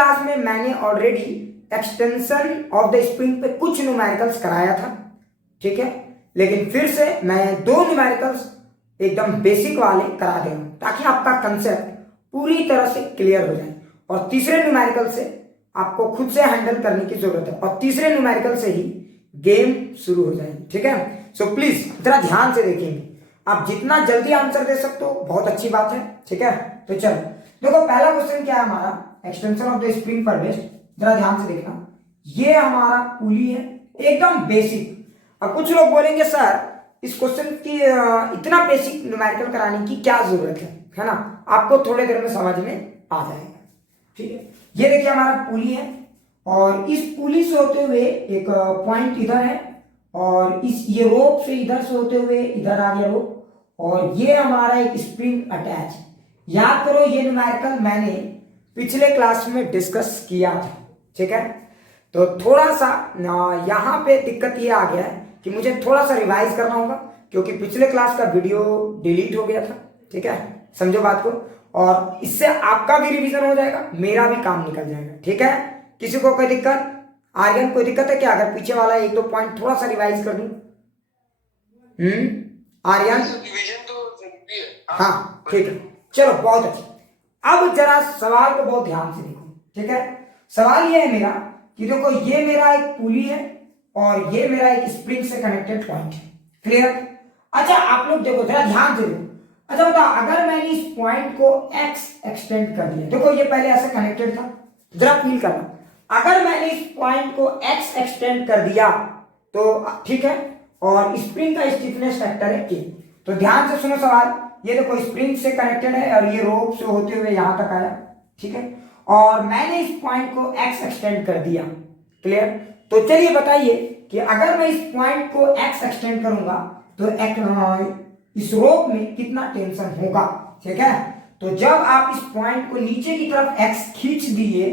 Class में मैंने already extension of the spring पे कुछ न्यूमेरिकल्स कराया था, ठीक है, लेकिन फिर से मैं 2 न्यूमेरिकल्स एकदम बेसिक वाले करा दे रहा हूं ताकि आपका कंसेप्ट पूरी तरह से क्लियर हो जाए। और तीसरे न्यूमेरिकल से आपको खुद से हैंडल करने की जरूरत है और तीसरे न्यूमेरिकल से ही गेम शुरू हो जाएगी, ठीक है। सो प्लीज जरा ध्यान से देखेंगे, आप जितना जल्दी आंसर दे सकते हो बहुत अच्छी बात है, ठीक है। तो चलो देखो, पहला क्वेश्चन क्या है हमारा, एक्सटेंशन ऑफ द स्प्रिंग पर बेस्ड। जरा ध्यान से देखना, ये हमारा पुली है एकदम बेसिक। अब कुछ लोग बोलेंगे सर इस क्वेश्चन की इतना बेसिक न्यूमेरिकल कराने की क्या जरूरत है ना, आपको थोड़ी देर में समझ में आ जाएगा, ठीक है। ये देखिए हमारा पुली है और इस पुली से होते हुए एक पॉइंट इधर है और इस ये रोप से इधर से होते हुए इधर आ गया रोप और ये हमारा एक स्प्रिंग अटैच। याद करो ये न्यूमेरिकल मैंने पिछले क्लास में डिस्कस किया था, ठीक है। तो थोड़ा सा यहाँ पे दिक्कत ये आ गया है कि मुझे थोड़ा सा रिवाइज करना होगा क्योंकि पिछले क्लास का वीडियो डिलीट हो गया था, ठीक है, समझो बात को। और इससे आपका भी रिवीजन हो जाएगा, मेरा भी काम निकल जाएगा, ठीक है। किसी को कोई दिक्कत, आर्यन कोई दिक्कत है क्या अगर पीछे वाला 1-2 पॉइंट थोड़ा सा रिवाइज कर दूं? आर्यन रिवीजन तो जरूरी है। हाँ ठीक है, चलो बहुत अच्छा। अब जरा सवाल को बहुत ध्यान से देखो, ठीक है। सवाल ये है मेरा कि देखो ये मेरा एक पुली है और ये मेरा एक स्प्रिंग से कनेक्टेड पॉइंट है, क्लियर। अच्छा आप लोग देखो जरा ध्यान से देखो, अच्छा बताओ अगर मैंने इस पॉइंट को x एक्सटेंड कर दिया, देखो ये पहले ऐसे कनेक्टेड था, जरा फील करना, अगर मैंने इस पॉइंट को x एक्सटेंड कर दिया तो ठीक है, और स्प्रिंग का स्टिफनेस फैक्टर है k। तो ध्यान से सुनो सवाल, ये देखो स्प्रिंग से कनेक्टेड है और ये रोप से होते हुए यहां तक आया, ठीक है, और मैंने इस पॉइंट को x एक्सटेंड कर दिया, क्लियर। तो चलिए बताइए कि अगर मैं इस पॉइंट को x एक्सटेंड करूंगा तो इस रोप में कितना टेंशन होगा, ठीक है। तो जब आप इस पॉइंट को नीचे की तरफ x खींच दिए,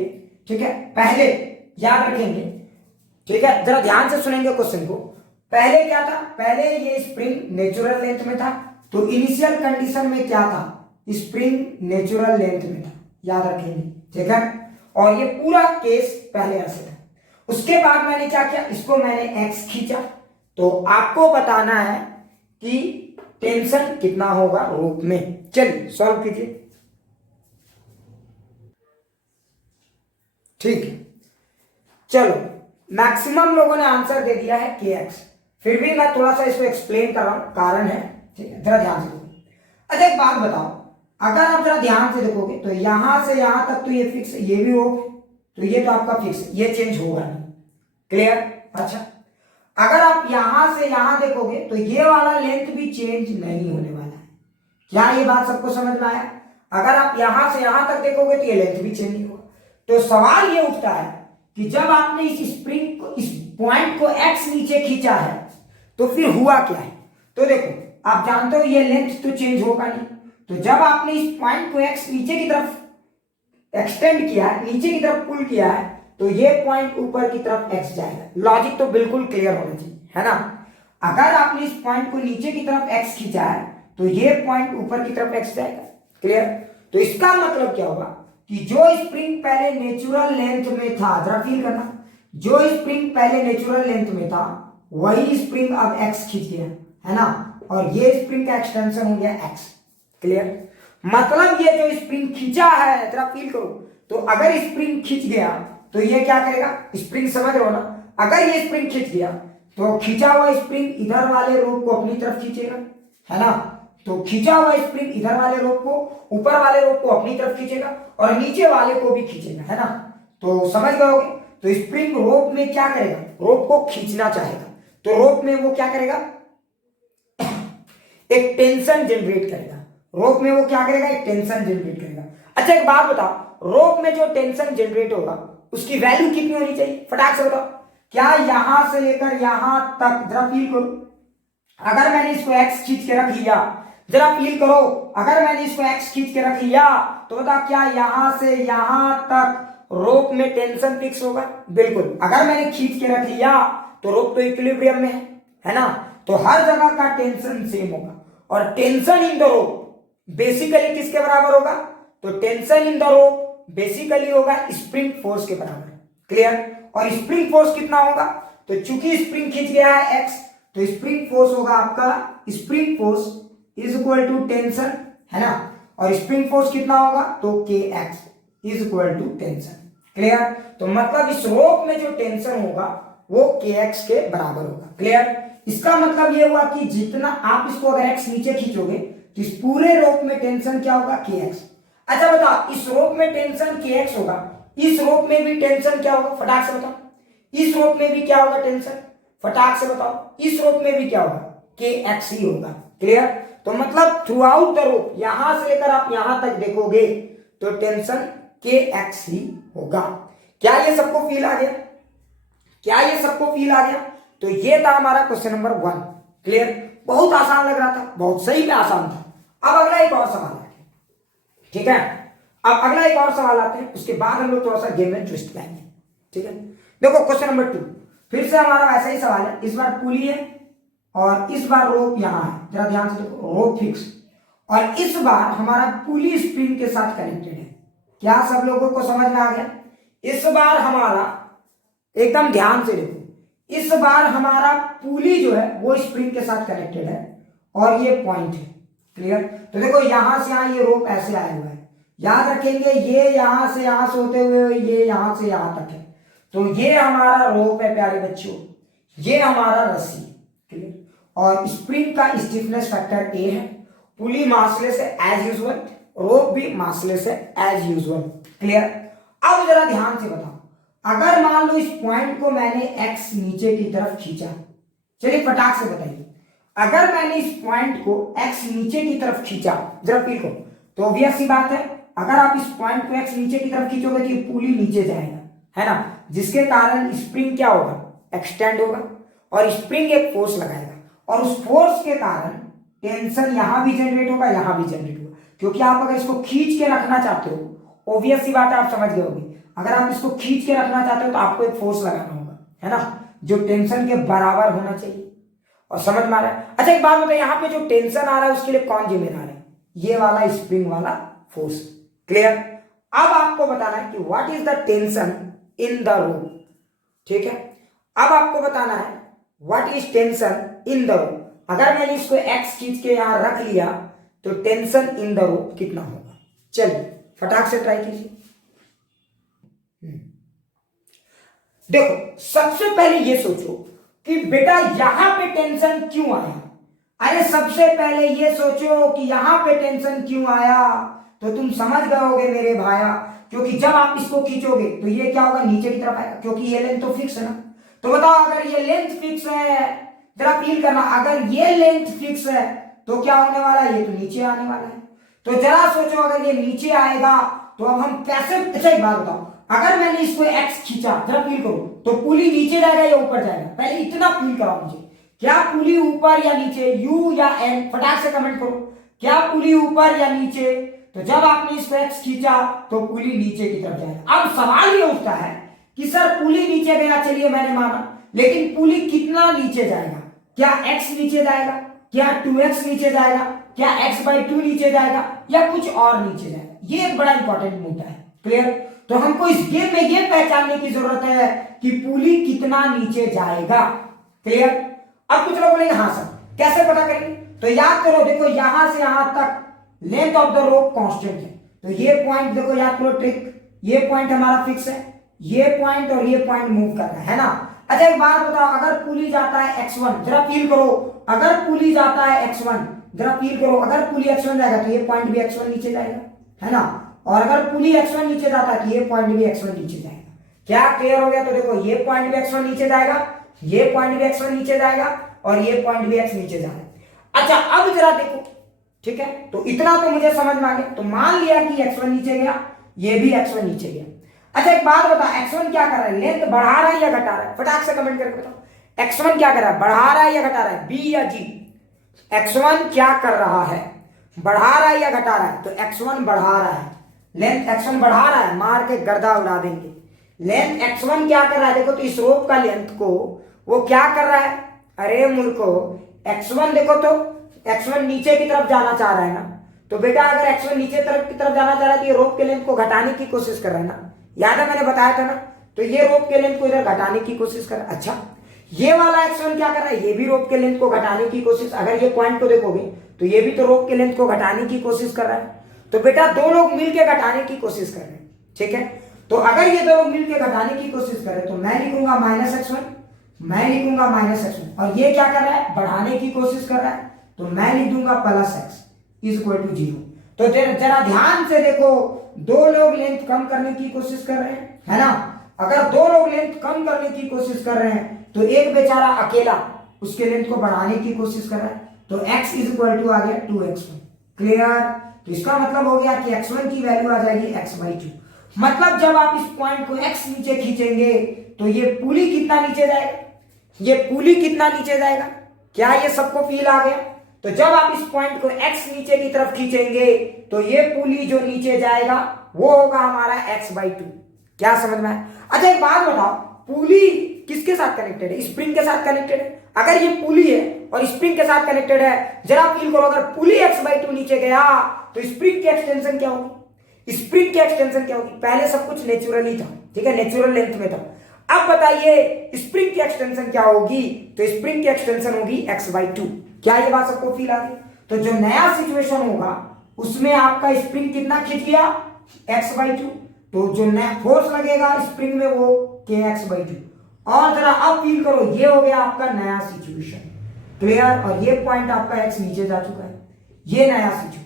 ठीक है, पहले याद रखेंगे, ठीक है, जरा ध्यान से सुनेंगे क्वेश्चन को। पहले क्या था, पहले ये स्प्रिंग नेचुरल लेंथ में था, तो इनिशियल कंडीशन में क्या था, स्प्रिंग नेचुरल लेंथ में था, याद रखेंगे, ठीक है। और ये पूरा केस पहले ऐसे था। उसके बाद मैंने क्या किया, इसको मैंने x खींचा, तो आपको बताना है कि टेंशन कितना होगा रोप में। चलिए सॉल्व कीजिए, ठीक है। चलो मैक्सिमम लोगों ने आंसर दे दिया है kx, फिर भी मैं थोड़ा सा इसको एक्सप्लेन कर रहा हूं, कारण है, ठीक है, जरा ध्यान से देखो। अच्छा एक बात बताओ, अगर आप जरा ध्यान से देखोगे तो यहां से यहां तक तो ये फिक्स है, ये भी रोप है, तो ये तो आपका फिक्स है, ये चेंज होगा नहीं, क्लियर। अच्छा अगर आप यहां से यहां देखोगे तो ये वाला लेंथ भी चेंज नहीं होने वाला है, क्या ये बात सबको समझ में आया। अगर आप यहां से यहां तक देखोगे तो ये लेंथ भी चेंज नहीं होगा। तो सवाल ये उठता है कि जब आपने इस स्प्रिंग को, इस पॉइंट को x नीचे खींचा है तो फिर हुआ क्या है। तो देखो आप जानते हो ये लेंथ तो चेंज होगा नहीं, तो जब आपने इस पॉइंट को x नीचे की तरफ एक्सटेंड किया है, नीचे की तरफ पुल किया है, तो ये पॉइंट ऊपर की तरफ x जाएगा। लॉजिक तो बिल्कुल क्लियर होना चाहिए, है ना। अगर आपने इस पॉइंट को नीचे की तरफ x खींचा है तो ये पॉइंट ऊपर की तरफ x जाएगा, क्लियर। तो इसका मतलब क्या होगा कि जो स्प्रिंग पहले नेचुरल लेंथ में था, जरा फील करना, जो स्प्रिंग पहले नेचुरल लेंथ में था वही स्प्रिंग अब x खींच गया, है ना, और ये स्प्रिंग का एक्सटेंशन हो गया x, क्लियर। मतलब ये जो स्प्रिंग खींचा है, जरा फील करो, तो अगर स्प्रिंग खींच गया तो ये क्या करेगा, स्प्रिंग समझ रहे हो ना, अगर ये स्प्रिंग खींच गया तो खींचा हुआ स्प्रिंग इधर वाले रोप को अपनी तरफ खींचेगा, है ना। तो खींचा हुआ स्प्रिंग इधर वाले रोप को, ऊपर वाले रोप को अपनी तरफ खींचेगा और नीचे वाले को भी खींचेगा, है ना। तो समझ गए होगे। तो स्प्रिंग रोप में क्या करेगा, रोप को खींचना चाहेगा, तो रोप में वो क्या करेगा, एक टेंशन जनरेट करेगा। रोप में वो क्या करेगा, एक टेंशन जनरेट करेगा। अच्छा एक बात बताओ, रोप में जो टेंशन जनरेट होगा उसकी वैल्यू कितनी होनी चाहिए, फटाक से बताओ। क्या यहां से लेकर यहां तक, जरा फील करो, अगर मैंने इसको x खींच के रख लिया, जरा फील करो, अगर मैंने इसको x खींच के रख लिया तो बता क्या यहां से यहां तक रोप में टेंशन फिक्स होगा। बिल्कुल, अगर मैंने खींच के रख लिया तो रोप तो इक्विलिब्रियम में है ना, तो हर जगह का टेंशन सेम होगा। और tension in the rope basically किसके बराबर होगा, तो tension in the rope basically होगा स्प्रिंग फोर्स के बराबर। क्लियर? और स्प्रिंग फोर्स कितना होगा? तो चूंकि स्प्रिंग खींच गया है x, तो स्प्रिंग फोर्स होगा आपका, spring force is equal to tension, है ना। और स्प्रिंग फोर्स कितना होगा? तो kx is equal to tension. Clear? तो मतलब इस रोप में जो टेंशन होगा वो kx के बराबर होगा। क्लियर? इसका मतलब ये हुआ कि जितना आप इसको अगर x नीचे खींचोगे तो इस पूरे रोप में टेंशन क्या होगा? kx। अच्छा बताओ, इस रोप में टेंशन kx होगा, इस रोप में भी टेंशन क्या होगा? फटाक से बताओ। इस रोप में भी क्या होगा टेंशन? फटाक से बताओ। इस रोप में भी क्या होगा? kx ही होगा। क्लियर? तो मतलब थ्रू आउट द रोप, यहां से लेकर आप यहां तक देखोगे तो टेंशन kx ही होगा। क्या ये सबको फील आ गया? क्या ये सबको फील आ गया? तो ये था हमारा क्वेश्चन नंबर 1। क्लियर? बहुत आसान लग रहा था, बहुत सही में आसान था। अब अगला एक और सवाल है, ठीक है। अब अगला एक और सवाल आते हैं, उसके बाद हम लोग थोड़ा सा गेम में ट्विस्ट लाएंगे। ठीक है, देखो क्वेश्चन नंबर 2 फिर से हमारा वैसा ही सवाल है। इस बार पुली है और इस बार रोप यहां है, जरा ध्यान से देखो, रोप फिक्स, और इस बार हमारा पुली स्प्रिंग के साथ कनेक्टेड है। क्या सब लोगों को समझ में आ गया? इस बार हमारा, एकदम ध्यान से देखो, इस बार हमारा पुली जो है वो स्प्रिंग के साथ कनेक्टेड है और ये पॉइंट है। क्लियर? तो देखो यहां से यहां ये रोप ऐसे आया हुआ है, याद रखेंगे ये यहां से होते हुए ये यहां से यहां तक है। तो ये हमारा रोप है प्यारे बच्चों, ये हमारा रस्सी। क्लियर? और स्प्रिंग का स्टिफनेस फैक्टर ए है, पुली मासलेस है एज यूजुअल, रोप भी मासलेस है एज यूजुअल। क्लियर? अब जरा ध्यान से बताओ, अगर मान लो इस पॉइंट को मैंने x नीचे की तरफ खींचा, चलिए फटाक से बताइए, अगर मैंने इस पॉइंट को x नीचे की तरफ खींचा, जरा फील करो, तो ऑब्वियस सी बात है अगर आप इस पॉइंट को x नीचे की तरफ खींचोगे तो ये पुली नीचे जाएगा, है ना, जिसके कारण स्प्रिंग क्या होगा? एक्सटेंड होगा और स्प्रिंग एक फोर्स लगाएगा और उस फोर्स के कारण टेंशन यहां भी जनरेट होगा, यहां भी जनरेट होगा। क्योंकि आप अगर इसको खींच के रखना चाहते हो, ऑब्वियस सी बात है आप समझ गए होंगे, अगर आप इसको खींच के रखना चाहते हो तो आपको एक फोर्स लगाना होगा, है ना, जो टेंशन के बराबर होना चाहिए। और समझ में आ रहा है? अच्छा एक बात बताइए, यहाँ पे जो टेंशन आ रहा है उसके लिए कौन जिम्मेदार है? ये वाला स्प्रिंग वाला फोर्स। क्लियर? अब आपको बताना है कि what is the tension in the रोप। ठीक है, अब आपको बताना है what is tension in the रोप। अगर मैंने इसको x खींच के यहां रख लिया तो टेंशन इन द रोप कितना होगा? चलिए फटाक से ट्राई कीजिए। देखो सबसे पहले ये सोचो कि बेटा यहां पे टेंशन क्यों आया। अरे सबसे पहले ये सोचो कि यहां पे टेंशन क्यों आया, तो तुम समझ गए होगे मेरे भाया, क्योंकि जब आप इसको खींचोगे तो ये क्या होगा? नीचे की तरफ आएगा, क्योंकि ये लेंथ तो फिक्स है ना। तो बताओ अगर ये लेंथ फिक्स है, जरा फील करना, अगर ये लेंथ फिक्स है तो क्या होने वाला है? ये तो नीचे आने वाला है। तो जरा सोचो अगर ये नीचे आएगा तो अब हम कैसे, अच्छा एक बात बताओ, अगर मैंने इसको x खींचा, जरा फील करो, तो पुली नीचे जाएगा या ऊपर जाएगा? पहले इतना फील कराओ मुझे, क्या पुली ऊपर या नीचे, u या n? फटाक से कमेंट करो, क्या पुली ऊपर या नीचे? तो जब आपने इसको x खींचा तो पुली नीचे की तरफ जाएगा। अब सवाल ये उठता है कि सर पुली नीचे गया, चलिए मैंने माना, लेकिन पुली कितना नीचे जाएगा? क्या x नीचे जाएगा, क्या 2x नीचे जाएगा, क्या x/2 नीचे जाएगा, या कुछ और नीचे जाएगा? ये एक बड़ा इंपॉर्टेंट मुद्दा है। क्लियर? तो हमको इस गेम में ये पहचानने की जरूरत है कि पुली कितना नीचे जाएगा। क्लियर? अब कुछ लोग बोलेंगे हाँ सर कैसे पता करेंगे? तो याद करो, देखो यहां से यहां तक length of the rope constant है, तो ये पॉइंट देखो, याद करो ट्रिक, ये पॉइंट हमारा फिक्स है, ये पॉइंट और ये पॉइंट मूव कर रहा है ना। अच्छा एक बात बताओ, अगर पुली जाता है x1, जरा फील करो, अगर पुली जाता है x1, जरा फील करो, अगर पुली x1 जाएगा तो ये पॉइंट भी x1 नीचे जाएगा, है ना, और अगर पुली x1 नीचे जाता है तो ये पॉइंट भी x1 नीचे जाएगा। क्या क्लियर हो गया? तो देखो ये पॉइंट भी x1 नीचे जाएगा, ये पॉइंट भी x1 नीचे जाएगा और ये पॉइंट भी x नीचे जाएगा। अच्छा अब जरा देखो, ठीक है, तो इतना तो मुझे समझ में आ गया। तो मान लिया कि x1 नीचे गया, ये भी x1 नीचे गया। अच्छा एक बात बता, x1 क्या कर रहा है? लेंथ बढ़ा रहा है या घटा रहा है? फटाक से कमेंट करके बताओ, x1 क्या कर रहा है? बढ़ा रहा है या घटा रहा है? बी या जी? x1 क्या कर रहा है? बढ़ा रहा है या घटा रहा है? तो x1 बढ़ा रहा है, लेंथ x1 बढ़ा रहा है, मार के गर्दा उड़ा देंगे। लेंथ x1 क्या कर रहा है? देखो तो इस रोप का लेंथ को वो क्या कर रहा है? अरे मूर्खो, x1 देखो तो x1 नीचे की तरफ जाना चाह रहा है ना, तो बेटा अगर x1 नीचे तरफ की तरफ जाना चाह रहा है तो ये रोप के लेंथ को घटाने की कोशिश कर रहा है ना, याद है मैंने बताया था ना, तो ये रोप के लेंथ को इधर घटाने की कोशिश कर रहा है। अच्छा, ये वाला x1 क्या कर रहा है, ये भी रोप के लेंथ को घटाने की कोशिश, अगर ये पॉइंट को देखोगे तो ये भी तो रोप के लेंथ को घटाने की कोशिश कर रहा है। तो बेटा दो लोग मिलके घटाने की कोशिश कर रहे हैं, ठीक है। तो अगर ये दो लोग मिलके घटाने की कोशिश कर रहे हैं तो मैं लिखूंगा -x1, मैं लिखूंगा -x1, और ये क्या कर रहा है, बढ़ाने की कोशिश कर रहा है, तो मैं लिख दूंगा +x = 0। तो जरा ध्यान से देखो, दो लोग लेंथ कम करने की कोशिश कर रहे हैं, है ना। अगर दो लोग लेंथ कम करने की कोशिश कर रहे हैं तो एक बेचारा अकेला उसके लेंथ को बढ़ाने की कोशिश कर रहा है, तो x = आ गया 2x1। क्लियर। तो इसका मतलब हो गया कि x1 की वैल्यू आ जाएगी x/2। मतलब जब आप इस पॉइंट को x नीचे खींचेंगे तो ये पुली कितना नीचे जाएगा, ये पुली कितना नीचे जाएगा, क्या ये सबको फील आ गया। तो जब आप इस पॉइंट को x नीचे की तरफ खींचेंगे तो ये पुली जो नीचे जाएगा वो होगा हमारा x/2। क्या समझ में आया। अच्छा एक बात बताओ, पुली किसके साथ कनेक्टेड है, स्प्रिंग के साथ कनेक्टेड है। अगर ये पुली है और स्प्रिंग के साथ कनेक्टेड है, जरा फील करो, अगर पुली x/2 नीचे गया तो स्प्रिंग की एक्सटेंशन क्या होगी, स्प्रिंग की एक्सटेंशन क्या होगी। पहले सब कुछ नेचुरली था, ठीक है, नेचुरल लेंथ में था। अब बताइए स्प्रिंग की एक्सटेंशन क्या होगी, तो स्प्रिंग की एक्सटेंशन होगी x/2। क्या ये बात सबको फील आ गई। तो जो नया सिचुएशन होगा उसमें आपका स्प्रिंग कितना खींच गया, x/2, तो जो नया फोर्स लगेगा स्प्रिंग में वो kx/2। और जरा अब फील करो, ये हो गया आपका नया सिचुएशन। क्लियर। और ये पॉइंट आपका x नीचे जा चुका है, ये नया सिचुएशन।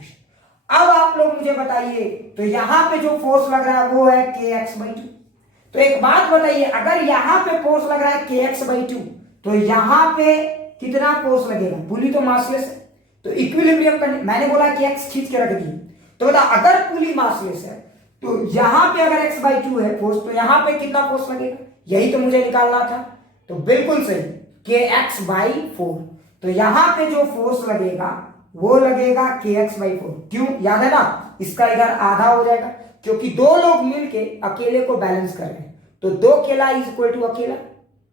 अब आप लोग मुझे बताइए, तो यहां पे जो फोर्स लग रहा है वो है kx/2। तो एक बात बताइए, अगर यहां पे फोर्स लग रहा है kx/2 तो यहां पे कितना फोर्स लगेगा, पुली तो मासलेस है, तो इक्विलिब्रियम करने मैंने बोला कि x खींच के रख दिए, तो बता अगर पुली मासलेस है तो यहां पे अगर x/2 है फोर्स, तो यहां पे कितना फोर्स लगेगा, यही तो मुझे निकालना था। तो बिल्कुल सही, kx/4। तो यहां पे जो फोर्स लगेगा वो लगेगा kx/4। क्यों, याद है ना, इसका इधर आधा हो जाएगा क्योंकि दो लोग मिलके अकेले को बैलेंस कर रहे हैं, तो 2 केला = अकेला,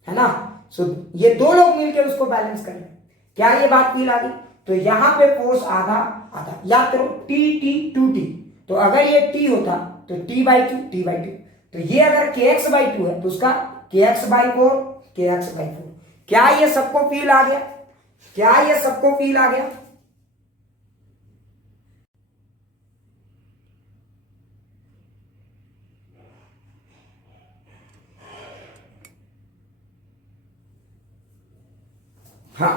है ना। सो ये दो लोग मिलके उसको बैलेंस कर रहे हैं। क्या ये बात फील आ गई। तो यहां पे फोर्स आधा आधा, याद करो t 2t। तो अगर ये t होता तो t/2। तो ये अगर kx/2 है तो उसका kx/4। क्या ये सबको फील आ गया, क्या ये सबको फील आ गया। हाँ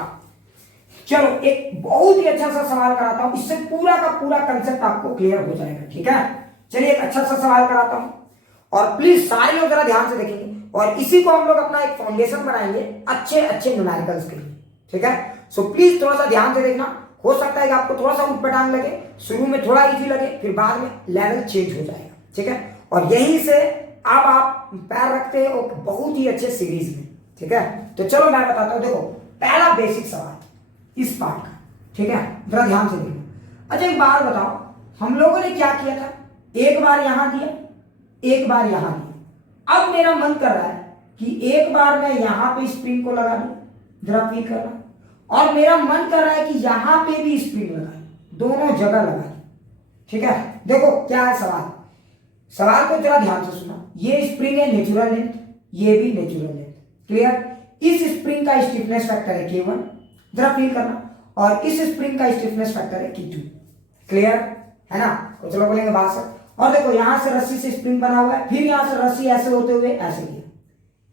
चलो, एक बहुत ही अच्छा सा सवाल कराता हूं, इससे पूरा का पूरा कंसेप्ट आपको क्लियर हो जाएगा, ठीक है। चलिए एक अच्छा सा सवाल कराता हूं, और प्लीज सारे लोग जरा ध्यान से देखेंगे, और इसी को हम लोग अपना एक फाउंडेशन बनाएंगे अच्छे अच्छे न्यूमेरिकल्स के लिए, ठीक है। सो प्लीज थोड़ा सा ध्यान से देखना, हो सकता है कि आपको थोड़ा सा उटपटांग लगे, शुरू में थोड़ा इजी लगे, फिर बाद में लेवल चेंज हो जाएगा, ठीक है। और यहीं से अब आप पैर रखते हो बहुत ही अच्छे सीरीज में, ठीक है। तो चलो मैं बताता हूं, देखो पहला बेसिक सवाल इस पार्ट का, ठीक है, जरा ध्यान से देखना। अच्छा एक बात बताओ, हम लोगों ने क्या किया था, एक बार यहां दिया, एक बार यहां दिया। अब मेरा मन कर रहा है कि एक बार मैं यहां पे स्प्रिंग को लगा दूं, जरा फील करना, और मेरा मन कर रहा है कि यहां पे भी स्प्रिंग लगा दूं, दोनों जगह लगा दूं, ठीक है। देखो क्या है सवाल, सवाल को जरा ध्यान से सुना। ये स्प्रिंग है नेचुरल लेंथ, ये भी नेचुरल लेंथ, क्लियर। इस स्प्रिंग का स्टिफनेस फैक्टर है K1, जरा फील करना, और इस स्प्रिंग का स्टिफनेस फैक्टर है K2, क्लियर है ना। तो चलो बोलेंगे बात सर, और देखो यहां से रस्सी से स्प्रिंग बना हुआ है, फिर यहां से रस्सी ऐसे होते हुए ऐसे किया,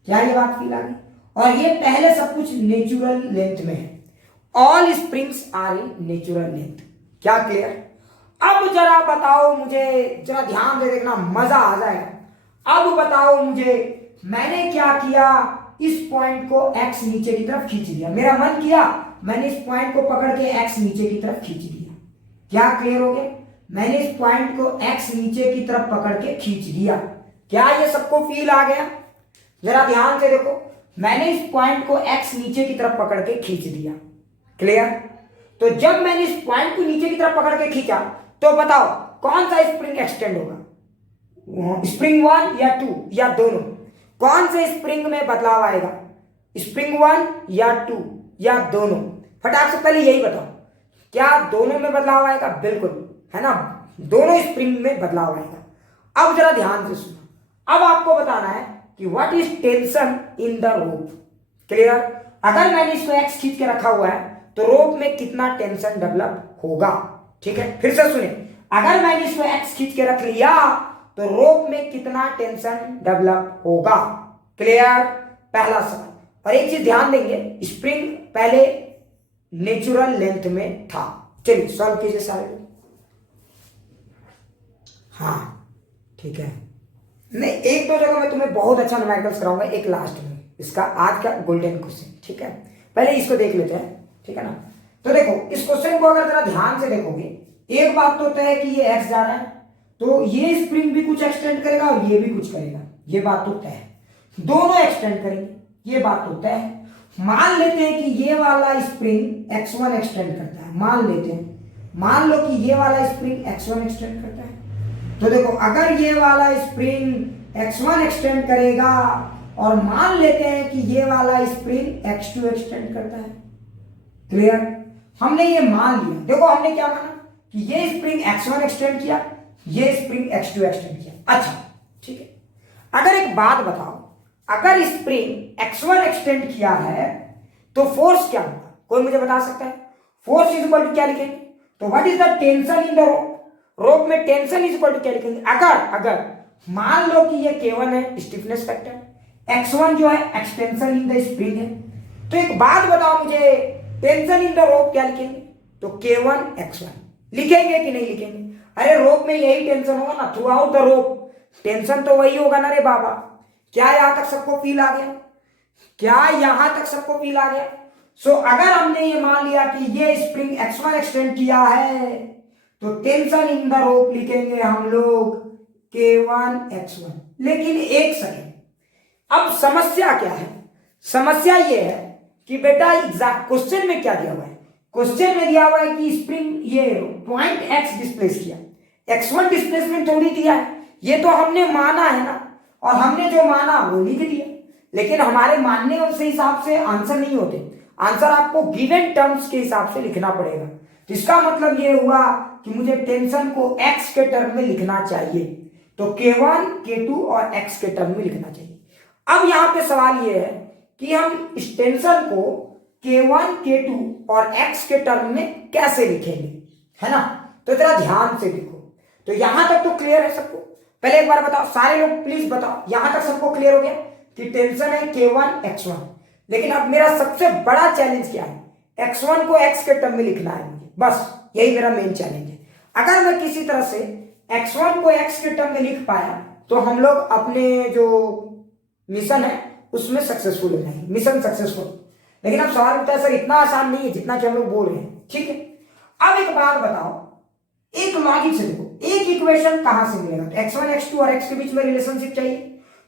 क्या ये बात फील आ गई। और ये पहले सब कुछ नेचुरल लेंथ में है, all springs are in natural length, क्या क्लियर। अब जरा बताओ मुझे, जरा ध्यान से देखना, मजा आ जाएगा। अब बताओ मुझे, मैंने क्या किया, इस पॉइंट को x नीचे की तरफ खींच दिया, मेरा मन किया मैंने इस पॉइंट को पकड़ के x नीचे की तरफ खींच दिया, क्या क्लियर हो गया। मैंने इस पॉइंट को x नीचे की तरफ पकड़ के खींच दिया, क्या ये सबको फील आ गया। जरा ध्यान से देखो, मैंने इस पॉइंट को x नीचे की तरफ पकड़ के खींच दिया, क्लियर। तो जब मैंने इस पॉइंट को नीचे की तरफ पकड़ के खींचा तो बताओ कौन सा स्प्रिंग एक्सटेंड होगा, स्प्रिंग 1 या 2 या दोनों, कौन से स्प्रिंग में बदलाव आएगा, स्प्रिंग 1 या 2 या दोनों। फटाक से पहले यही बताओ, क्या दोनों में बदलाव आएगा, बिल्कुल। है ना, दोनों स्प्रिंग में बदलाव आएगा। अब जरा ध्यान से सुनो, अब आपको बताना है कि what is tension in the rope. Clear? अगर मैंने इसको एक्स खींच के रखा हुआ है तो रोप में कितना टेंशन डेवलप होगा। ठीक है, फिर से सुनिए, अगर मैंने इसको एक्स खींच के रख लिया तो रोप में कितना टेंशन डेवलप होगा। क्लियर? पहला सवाल। और एक चीज ध्यान देंगे, स्प्रिंग पहले नेचुरल लेंथ में था। चलिए सॉल्व कीजिए सारे लोग। हाँ ठीक है, नहीं एक दो जगह मैं तुम्हें बहुत अच्छा न्यूमेरिकल्स कराऊंगा, एक लास्ट में इसका आज का गोल्डन क्वेश्चन। ठीक है, पहले इसको देख लेते हैं। ठीक है ना, तो देखो इस क्वेश्चन को अगर जरा ध्यान से देखोगे, एक बात तो तय है कि ये एक्स जा रहा है तो ये स्प्रिंग भी कुछ एक्सटेंड करेगा और ये भी कुछ करेगा, ये बात तो तय है। दोनों एक्सटेंड करेंगे, ये बात तो तय है। मान लेते हैं कि ये वाला स्प्रिंग x1 एक्सटेंड करता है, मान लेते हैं, मान लो कि ये वाला स्प्रिंग x1 एक्सटेंड करता है। तो देखो अगर ये वाला स्प्रिंग x1 एक्सटेंड करेगा और मान लेते हैं कि ये वाला स्प्रिंग x2 एक्सटेंड करता है। क्लियर? हमने ये मान लिया, देखो हमने क्या माना कि ये स्प्रिंग x1 एक्सटेंड किया, ये स्प्रिंग x2 एक्सटेंड किया। अच्छा ठीक है, अगर एक बात बताओ, अगर स्प्रिंग x1 एक्सटेंड किया है तो फोर्स क्या होगा? कोई मुझे बता सकता है? फोर्स इज इक्वल टू क्या लिखेंगे? तो what is the tension in the rope? Rope में टेंशन इज इक्वल टू क्या लिखेंगे? अगर मान लो कि ये K1 है स्टिफनेस फैक्टर, x1 जो है एक्सटेंशन इन द स्प्रिंग है, तो एक बात बताओ मुझे, टेंशन इन द रोप क्या लिखेंगे? तो K1 x1 लिखेंगे कि नहीं लिखेंगे? अरे रोप में यही टेंशन होगा ना through out the rope, tension तो वही होगा ना रे बाबा। क्या यहां तक सबको फील आ गया? क्या यहां तक सबको फील आ गया? सो अगर हमने ये मान लिया कि ये स्प्रिंग x1 एक्सटेंड किया है तो टेंशन इन द रोप लिखेंगे हम लोग K1 x1। लेकिन एक सेकेंड, अब समस्या क्या है? समस्या ये है कि बेटा एग्जैक्ट क्वेश्चन में क्या दिया हुआ है? क्वेश्चन में दिया हुआ है कि स्प्रिंग ये पॉइंट x डिस्प्लेस किया, x1 डिस्प्लेसमेंट थोड़ी दिया है, ये तो हमने माना है ना, और हमने जो माना वो लिख दिया। लेकिन हमारे मानने उस हिसाब से आंसर नहीं होते, आंसर आपको गिवन टर्म्स के हिसाब से लिखना पड़ेगा। तो इसका मतलब ये हुआ कि मुझे टेंशन को x के टर्म में लिखना चाहिए, तो K1 K2 और x के टर्म में लिखना चाहिए। अब यहां पे सवाल ये है कि हम इस टेंशन को K1 K2 और x के टर्म में कैसे लिखेंगे, है ना? तो जरा ध्यान से देखो। तो यहां तक तो क्लियर है सबको? पहले एक बार बताओ सारे लोग, प्लीज बताओ, यहां तक सबको क्लियर हो गया कि टेंशन है K1 x1। लेकिन अब मेरा सबसे बड़ा चैलेंज क्या है? x1 को x के टर्म में लिखना है मुझे, बस यही मेरा मेन चैलेंज है। अगर मैं किसी तरह से x1 को x के टर्म में लिख पाया तो हम लोग अपने जो मिशन है उसमें सक्सेसफुल हो जाएंगे, मिशन सक्सेसफुल। लेकिन अब सवाल उठता है सर इतना आसान नहीं है जितना कि हम लोग बोल रहे हैं। ठीक है, अब एक बात बताओ, एक लॉजिक से देखो, एक इक्वेशन कहां से मिलेगा? तो x1 x2 और x के बीच में रिलेशनशिप चाहिए।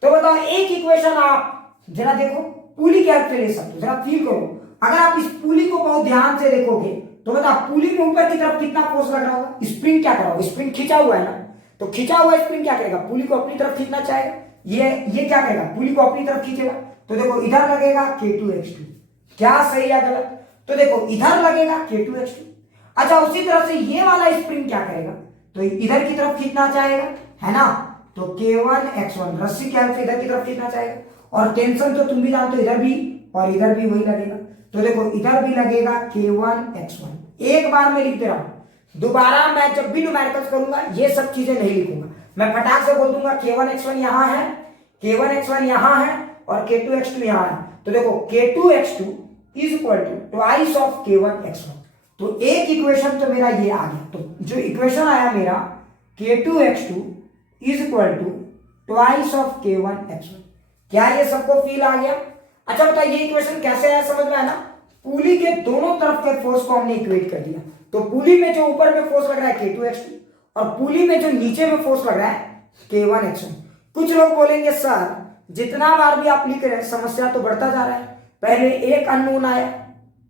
तो बताओ एक इक्वेशन आप जरा देखो, पुली के हेल्प से ले सकते हो, जरा फील करो। अगर आप इस पुली को बहुत ध्यान से देखोगे तो बताओ पुली में ऊपर की तरफ कितना फोर्स लग रहा होगा? स्प्रिंग क्या कर रहा होगा? स्प्रिंग खींचा हुआ है ना, तो खींचा हुआ स्प्रिंग क्या करेगा? पुली को अपनी तरफ खींचना चाहेगा। ये क्या करेगा? पुली को अपनी तरफ खींचेगा। तो देखो इधर लगेगा K2 x2, क्या सही या गलत? तो देखो इधर लगेगा K2 x2। अच्छा उसी तरह से ये वाला स्प्रिंग क्या करेगा? तो इधर की तरफ खींचना चाहेगा, है ना? तो K1 x1 रस्सी के हेल्प से इधर की तरफ खींचना चाहेगा। और टेंशन तो तुम भी जानते हो, इधर भी और इधर भी वही लगेगा। तो देखो इधर भी लगेगा K1 x1। एक बार में लिख दे रहा हूं, दोबारा मैं जब भी न्यूमेरिकल्स करूंगा ये सब चीजें नहीं लिखूंगा, मैं फटाक से बोल दूंगा K1 x1 यहां है, K1 x1 यहां है और K2 x2 यहां है। तो देखो K2 x2 is equal to twice of K1 x1। तो एक इक्वेशन तो मेरा ये आ गया। तो जो इक्वेशन आया मेरा K2 x2 is equal to twice of K1 x1। क्या ये सबको फील आ गया? अच्छा बताइए ये इक्वेशन कैसे आया? समझ में आया ना? पुली के दोनों तरफ के फोर्स को हमने इक्वेट कर दिया। तो पुली में जो ऊपर में फोर्स लग रहा है K2 x2 और पुली में जो नीचे में फोर्स लग रहा है K1 x1। कुछ लोग बोलेंगे सर जितना बार भी आप लिख रहे हैं समस्या तो बढ़ता जा रहा है, पहले एक अननोन आया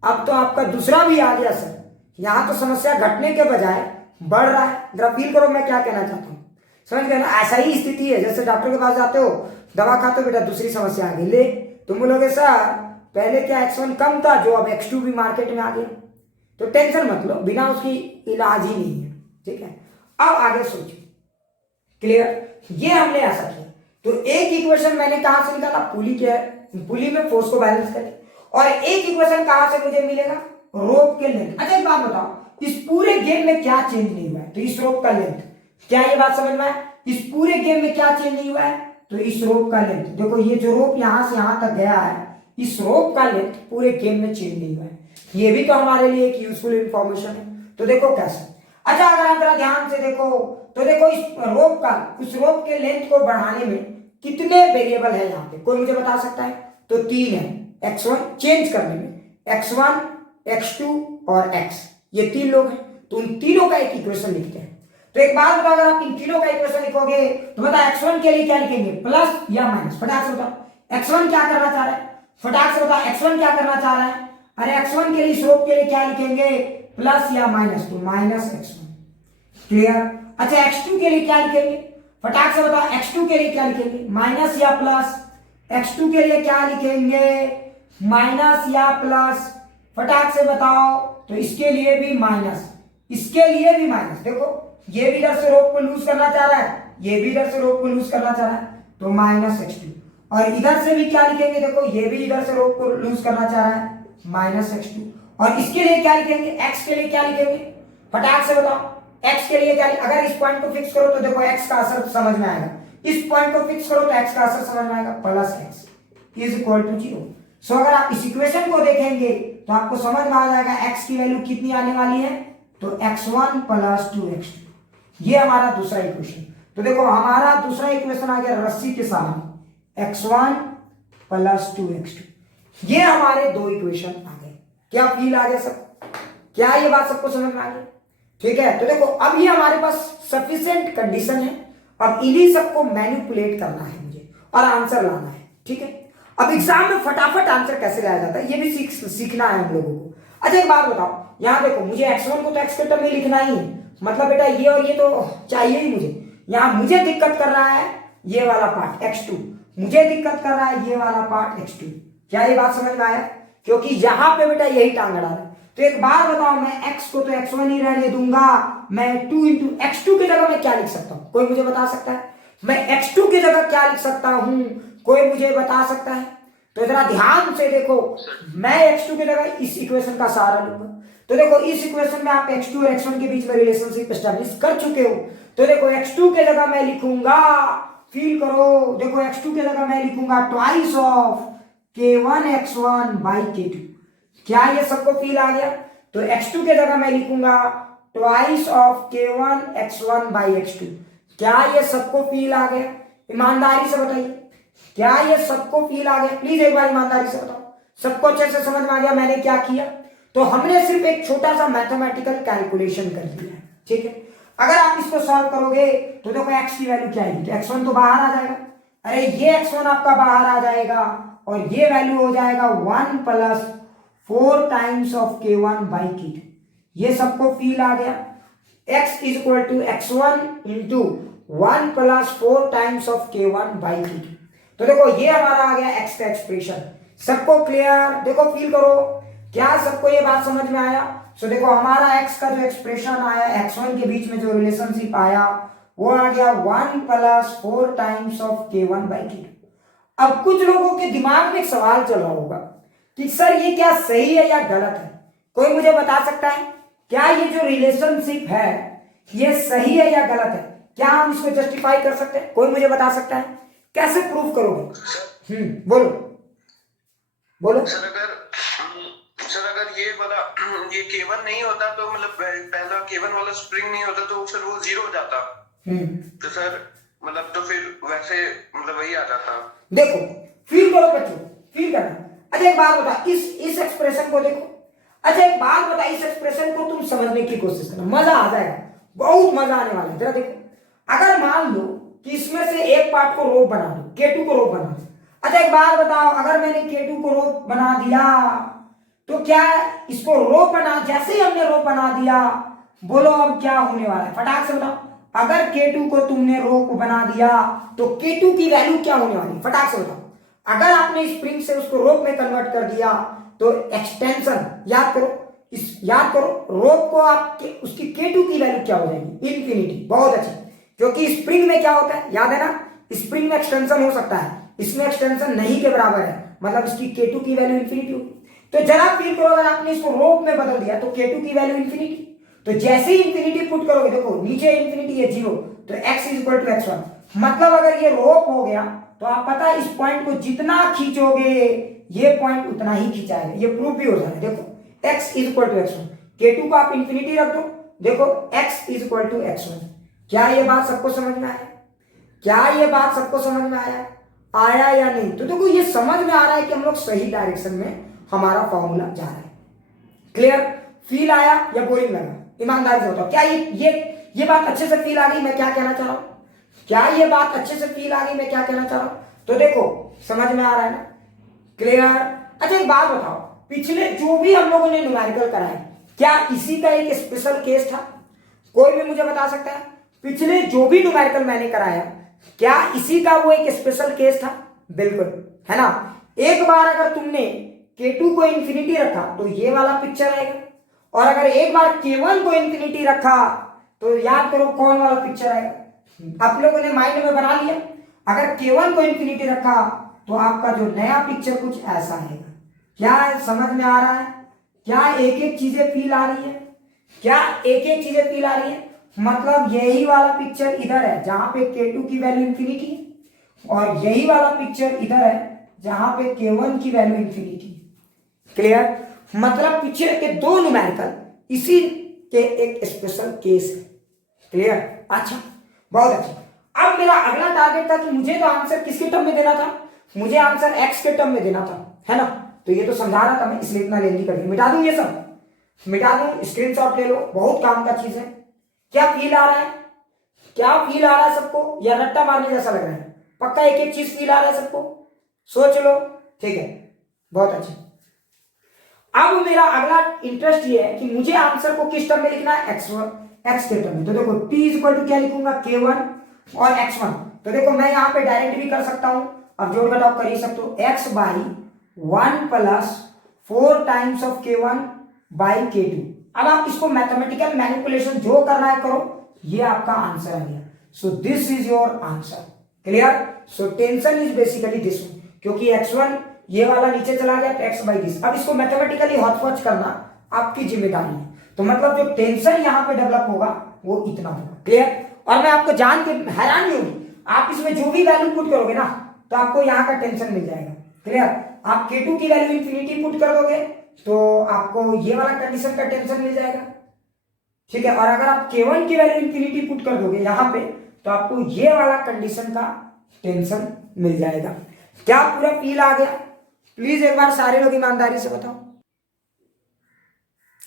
अब तो आपका दूसरा भी आ गया सर, यहां तो समस्या घटने के बजाय बढ़ रहा है। जरा फील करो मैं क्या कहना चाहता हूं, समझ गए ना? ऐसा ही स्थिति है जैसे डॉक्टर के पास जाते हो, दवा खाते हो, बेटा दूसरी समस्या आ गई, ले तुम बोलोगे सर पहले क्या x1 कम था जो अब x2 भी मार्केट में आ गया। तो टेंशन मत लो, बिना उसकी इलाज ही नहीं है। ठीक है, अब आगे सोचो। क्लियर, ये हमने ऐसा किया तो एक इक्वेशन मैंने कहां से निकाला, पुली में फोर्स को बैलेंस करके, और एक इक्वेशन कहां से मुझे मिलेगा, रोप के लेंथ। अच्छा एक बात बताओ, इस पूरे गेम में क्या चेंज नहीं हुआ है, तो इस रोप का लेंथ, क्या ये बात समझ में आया, इस पूरे गेम में क्या चेंज नहीं हुआ है, तो इस रोप का लेंथ। देखो ये जो रोप यहां से यहां तक गया है, इस रोप का लेंथ पूरे गेम में चेंज नहीं हुआ है। ये भी तो हमारे लिए एक यूजफुल इंफॉर्मेशन है। तो देखो कैसे, अच्छा अगर आप जरा ध्यान से देखो तो देखो इस रोप का, उस रोप के लेंथ को बढ़ाने में कितने वेरिएबल है यहाँ पे, कोई मुझे बता सकता है, तो 3 है। x1 चेंज करने में x1, x2 और x, ये 3 लोग हैं, तो उन तीनों का एक इक्वेशन लिखते हैं। तो एक बात बताओ, अगर आप इन तीनों का इक्वेशन लिखोगे तो बता x1 के लिए क्या लिखेंगे, प्लस या माइनस, फटाक से बताओ x1 क्या करना चाह रहा है, फटाक से बताओ x1 क्या करना चाह रहा है, अरे x1 के लिए इस रोप के लिए क्या लिखेंगे, प्लस या माइनस, तो माइनस x1। क्लियर, अच्छा x2 के लिए क्या लिखेंगे, फटाक से बताओ x2 के लिए क्या लिखेंगे, माइनस या प्लस, x2 के लिए क्या लिखेंगे, माइनस या प्लस, फटाक से बताओ, तो इसके लिए भी माइनस, इसके लिए भी माइनस। देखो ये भी इधर से रोप को लूज करना चाह रहा है, ये भी इधर से रोप को लूज करना चाह रहा है, तो माइनस x2, और इधर से भी क्या लिखेंगे, देखो ये भी इधर से रोप को लूज करना चाह रहा है, माइनस x2, और इसके लिए क्या लिखेंगे, x के लिए क्या लिखेंगे, फटाक से बताओ x के लिए क्या, अगर इस पॉइंट को फिक्स करो तो देखो x का असर समझ में आएगा, इस पॉइंट को फिक्स करो तो x का असर समझ में आएगा, plus x is equal to 0। So अगर आप इस इक्वेशन को देखेंगे तो आपको समझ में आ जाएगा x की वैल्यू कितनी आने वाली है, तो x1 प्लस 2x2, ये हमारा दूसरा इक्वेशन। तो देखो हमारा दूसरा इक्वेशन आ गया रस्सी के सामने x1 प्लस 2x2, ये हमारे दो इक्वेशन आ गए। क्या फील आ गया सब, क्या ये बात सबको समझ में आ गई, ठीक है। तो देखो अब ये हमारे पास सफिशिएंट कंडीशन है, अब इन्हीं सबको मैनिपुलेट करना है मुझे और आंसर लाना है, ठीक है। अब एग्जाम में फटाफट आंसर कैसे लाया जाता है ये भी सीखना है हम लोगों को। अच्छा एक बात बताओ, यहां देखो मुझे x1 को तो x के टर्म में लिखना ही है, मतलब बेटा ये और ये तो चाहिए ही मुझे। यहां मुझे दिक्कत कर रहा है ये वाला पार्ट x2, मुझे दिक्कत कर रहा है ये वाला पार्ट x2। क्या ये बात समझ में आया, क्योंकि यहां पे बेटा यही टांग अड़ा है। तो एक बात बताओ, मैं x को तो x1 ही रहने दूंगा, मैं 2 इंटू x2 की जगह मैं क्या लिख सकता हूं, कोई मुझे बता सकता है, मैं x2 की जगह क्या लिख सकता हूं, कोई मुझे बता सकता है। तो जरा ध्यान से देखो, मैं x2 की जगह इस इक्वेशन का सहारा लूंगा। तो देखो इस इक्वेशन में आप x2 और x1 के बीच में रिलेशनशिप एस्टैब्लिश कर चुके हो, तो देखो x2 के जगह मैं लिखूंगा, फील करो, देखो x2 के जगह मैं लिखूंगा twice of k1 x1 by k2। क्या ये सबको फील आ गया, तो x2 के जगह मैं लिखूंगा twice of k1 x1 by x2। क्या ये सबको फील आ गया, ईमानदारी से बताइए, क्या ये सबको फील आ गया, प्लीज एक बार ईमानदारी से बताओ, सबको अच्छे से समझ में आ गया मैंने क्या किया। तो हमने सिर्फ एक छोटा सा मैथमेटिकल कैलकुलेशन कर दिया है, ठीक है। अगर आप इसको सॉल्व करोगे तो देखो x की वैल्यू क्या आएगी, तो x1 तो बाहर आ जाएगा, अरे ये x1 आपका बाहर आ जाएगा, और ये वैल्यू हो जाएगा 1 plus 4 times of k1 by k2। ये सबको फील आ गया, x is equal to x1 into 1 plus 4 times of k1 by k2। तो देखो ये हमारा आ गया x का एक्सप्रेशन, सबको क्लियर, देखो फील करो, क्या सबको ये बात समझ में आया। सो देखो हमारा x का जो एक्सप्रेशन आया, x1 के बीच में जो रिलेशनशिप आया वो आ गया 1 plus 4 times of k1 by k2। अब कुछ लोगों के दिमाग में एक सवाल चल रहा होगा कि सर ये क्या सही है या गलत है, कोई मुझे बता सकता है क्या ये जो रिलेशनशिप है ये सही है या गलत है, क्या हम इसको जस्टिफाई कर सकते हैं, कोई मुझे बता सकता है, कैसे प्रूव करोगे, बोलो बोलो। सर अगर ये वाला ये K1 नहीं होता तो मतलब पहला K1 वाला स्प्रिंग नहीं होता तो सर वो 0 हो जाता, तो सर मतलब तो फिर वैसे मतलब वही आ जाता। देखो फील करो बच्चों, फील करना। अच्छा एक बात बता, इस एक्सप्रेशन को देखो, अच्छा एक बात बता, इस एक्सप्रेशन को तुम समझने की कोशिश करना, मजा आ जाएगा, बहुत मजा आने वाला है। जरा देखो, अगर मान लो कि इसमें से एक पार्ट को रो बना दो, K2 को रो बना दो। अच्छा एक बात बताओ, अगर मैंने K2 को रो बना दिया तो क्या इसको रो बना, जैसे ही हमने रो बना दिया, बोलो अब क्या होने वाला है, फटाक से बताओ। अगर K2 को तुमने रो को बना दिया तो K2 की वैल्यू क्या होने वाली, फटाक से बताओ। अगर आपने स्प्रिंग से उसको रोप में कन्वर्ट कर दिया तो एक्सटेंशन, याद करो इस याद करो रोप को आपके उसकी K2 की वैल्यू क्या हो जाएगी, इंफिनिटी। बहुत अच्छी, क्योंकि स्प्रिंग में क्या होता है याद है ना, स्प्रिंग में एक्सटेंशन हो सकता है, इसमें एक्सटेंशन नहीं के बराबर है, मतलब इसकी K2 की वैल्यू इंफिनिटी होगी। तो जरा फील करो अगर आपने इसको रोप में बदल दिया तो K2 की वैल्यू इंफिनिटी, तो जैसे ही इंफिनिटी पुट करोगे देखो नीचे इंफिनिटी है 0, तो x is equal to x1, मतलब अगर ये रोप हो गया तो आप पता है इस पॉइंट को जितना खींचोगे ये पॉइंट उतना ही खिंचाएगा, ये प्रूफ भी हो जाएगा। देखो x is equal to x1, K2 को आप इंफिनिटी रख दो, देखो x is equal to x1। क्या ये बात सबको समझ में आया, क्या ये बात सबको समझ में आया या नहीं? तो देखो ये समझ में आ रहा है कि हम लोग सही डायरेक्शन में हमारा फॉर्मूला जा रहा है। क्लियर, फील आया या बोरिंग लगा, ईमानदारी से बताओ, क्या ये बात अच्छे से फील आ गई मैं क्या कहना चाह रहा हूं, क्या ये बात अच्छे से फील आ गई मैं क्या कहना चाह रहा हूं? तो देखो समझ में आ रहा है ना, क्लियर। अच्छा एक बात बताओ, पिछले जो भी हम लोगों ने न्यूमेरिकल कराए क्या इसी का एक स्पेशल केस था? कोई भी मुझे बता सकता है पिछले जो भी न्यूमेरिकल मैंने कराया क्या इसी का वो एक स्पेशल केस था? बिल्कुल, है ना। एक बार अगर तुमने K2 को इंफिनिटी रखा तो ये वाला पिक्चर आएगा, और अगर एक बार K1 को इंफिनिटी रखा तो याद करो कौन वाला पिक्चर आएगा। आप लोगों ने माइंड में बना लिया, अगर K1 को इंफिनिटी रखा तो आपका जो नया पिक्चर कुछ ऐसा आएगा। क्या समझ में आ रहा है? क्या एक एक चीजें फील आ रही है? क्या एक एक चीजें फील आ रही है? मतलब यही वाला पिक्चर इधर है जहां पे K2 की वैल्यू इंफिनिटी, और यही वाला पिक्चर इधर है जहां पे K1 की वैल्यू इंफिनिटी। क्लियर, मतलब पिछले के दो न्यूमेरिकल इसी के एक स्पेशल केस है। क्लियर, अच्छा बहुत अच्छा। अब मेरा अगला टारगेट था कि मुझे तो आंसर किसके टर्म में देना था, मुझे आंसर x के टर्म में देना था, है ना। तो ये तो समझा रहा था मैं, इसलिए इतना लेंदी कर दिया। मिटा दूं ये सब, मिटा दूं, स्क्रीनशॉट ले लो, बहुत काम का चीज है। क्या फील आ रहा है, क्या फील आ रहा है सबको, या रट्टा मारने जैसा लग रहा है? पक्का एक एक चीज फील आ रहा है सबको, सोच लो, ठीक है, बहुत अच्छा। अब मेरा अगला इंटरेस्ट ये है कि मुझे आंसर को किस टर्म में लिखना है, x के टर्म में। तो देखो t इक्वल टू क्या लिखूंगा, K1 और x1। तो देखो मैं यहां पे डायरेक्ट भी कर सकता हूं, अब जोड़ घटाव कर ही सकते हो, x by 1 plus 4 times of K1 by K2। अब आप इसको मैथमेटिकल मैनिपुलेशन जो करना है करो, ये आपका आंसर आ गया। So this is your answer. Clear, so tension is basically this one, क्योंकि x1 ये वाला नीचे चला गया तो x बाई दिस। अब इसको मैथमेटिकली हॉचपॉच करना आपकी जिम्मेदारी है, तो मतलब जो टेंशन यहां पे डेवलप होगा वो इतना होगा। क्लियर, और मैं आपको जान के हैरानी होगी, आप इसमें जो भी वैल्यू पुट करोगे ना तो आपको यहाँ का टेंशन मिल जाएगा। क्लियर, आप K2 की वैल्यू इंफिनिटी पुट कर दोगे तो आपको ये वाला कंडीशन का टेंशन मिल जाएगा, ठीक है। और अगर आप K1 की वैल्यू इंफिनिटी पुट कर दोगे यहां पे तो आपको ये वाला कंडीशन का टेंशन मिल जाएगा। क्या पूरा फील आ गया? प्लीज एक बार सारे लोग ईमानदारी से बताओ।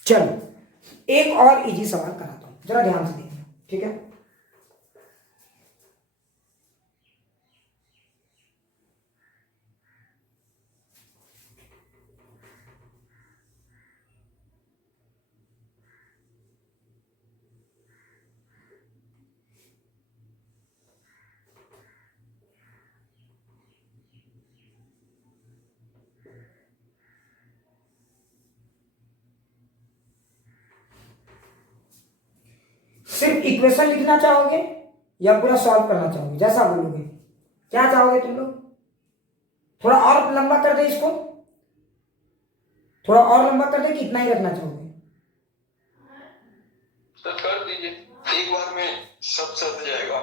चलो एक और इजी सवाल कराता हूं, जरा ध्यान से देखना, ठीक है। सिर्फ इक्वेशन लिखना चाहोगे या पूरा सॉल्व करना चाहोगे, जैसा बोलोगे। क्या चाहोगे तुम लोग? थोड़ा और लंबा कर दे इसको, थोड़ा और लंबा कर दे कि इतना ही रखना चाहोगे? तो कर दीजिए, एक बार में सब सद जाएगा।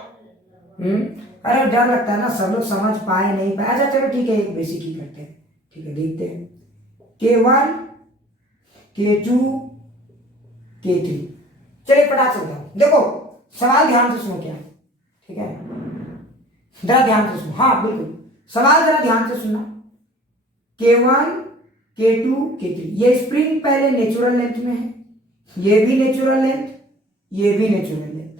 अरे डर लगता है ना, सब लोग समझ पाए नहीं पाए। अच्छा चलो ठीक है, एक बेसिक ही करते हैं, ठीक है। देखते हैं K1 K2 K3, चलिए पता चलता हूं। देखो सवाल ध्यान से सुनो क्या है, ठीक है, जरा ध्यान से सुनो। हाँ बिल्कुल, सवाल जरा ध्यान से सुनना। K1 K2 K3, ये स्प्रिंग पहले नेचुरल लेंथ में है, ये भी नेचुरल लेंथ, ये भी नेचुरल लेंथ,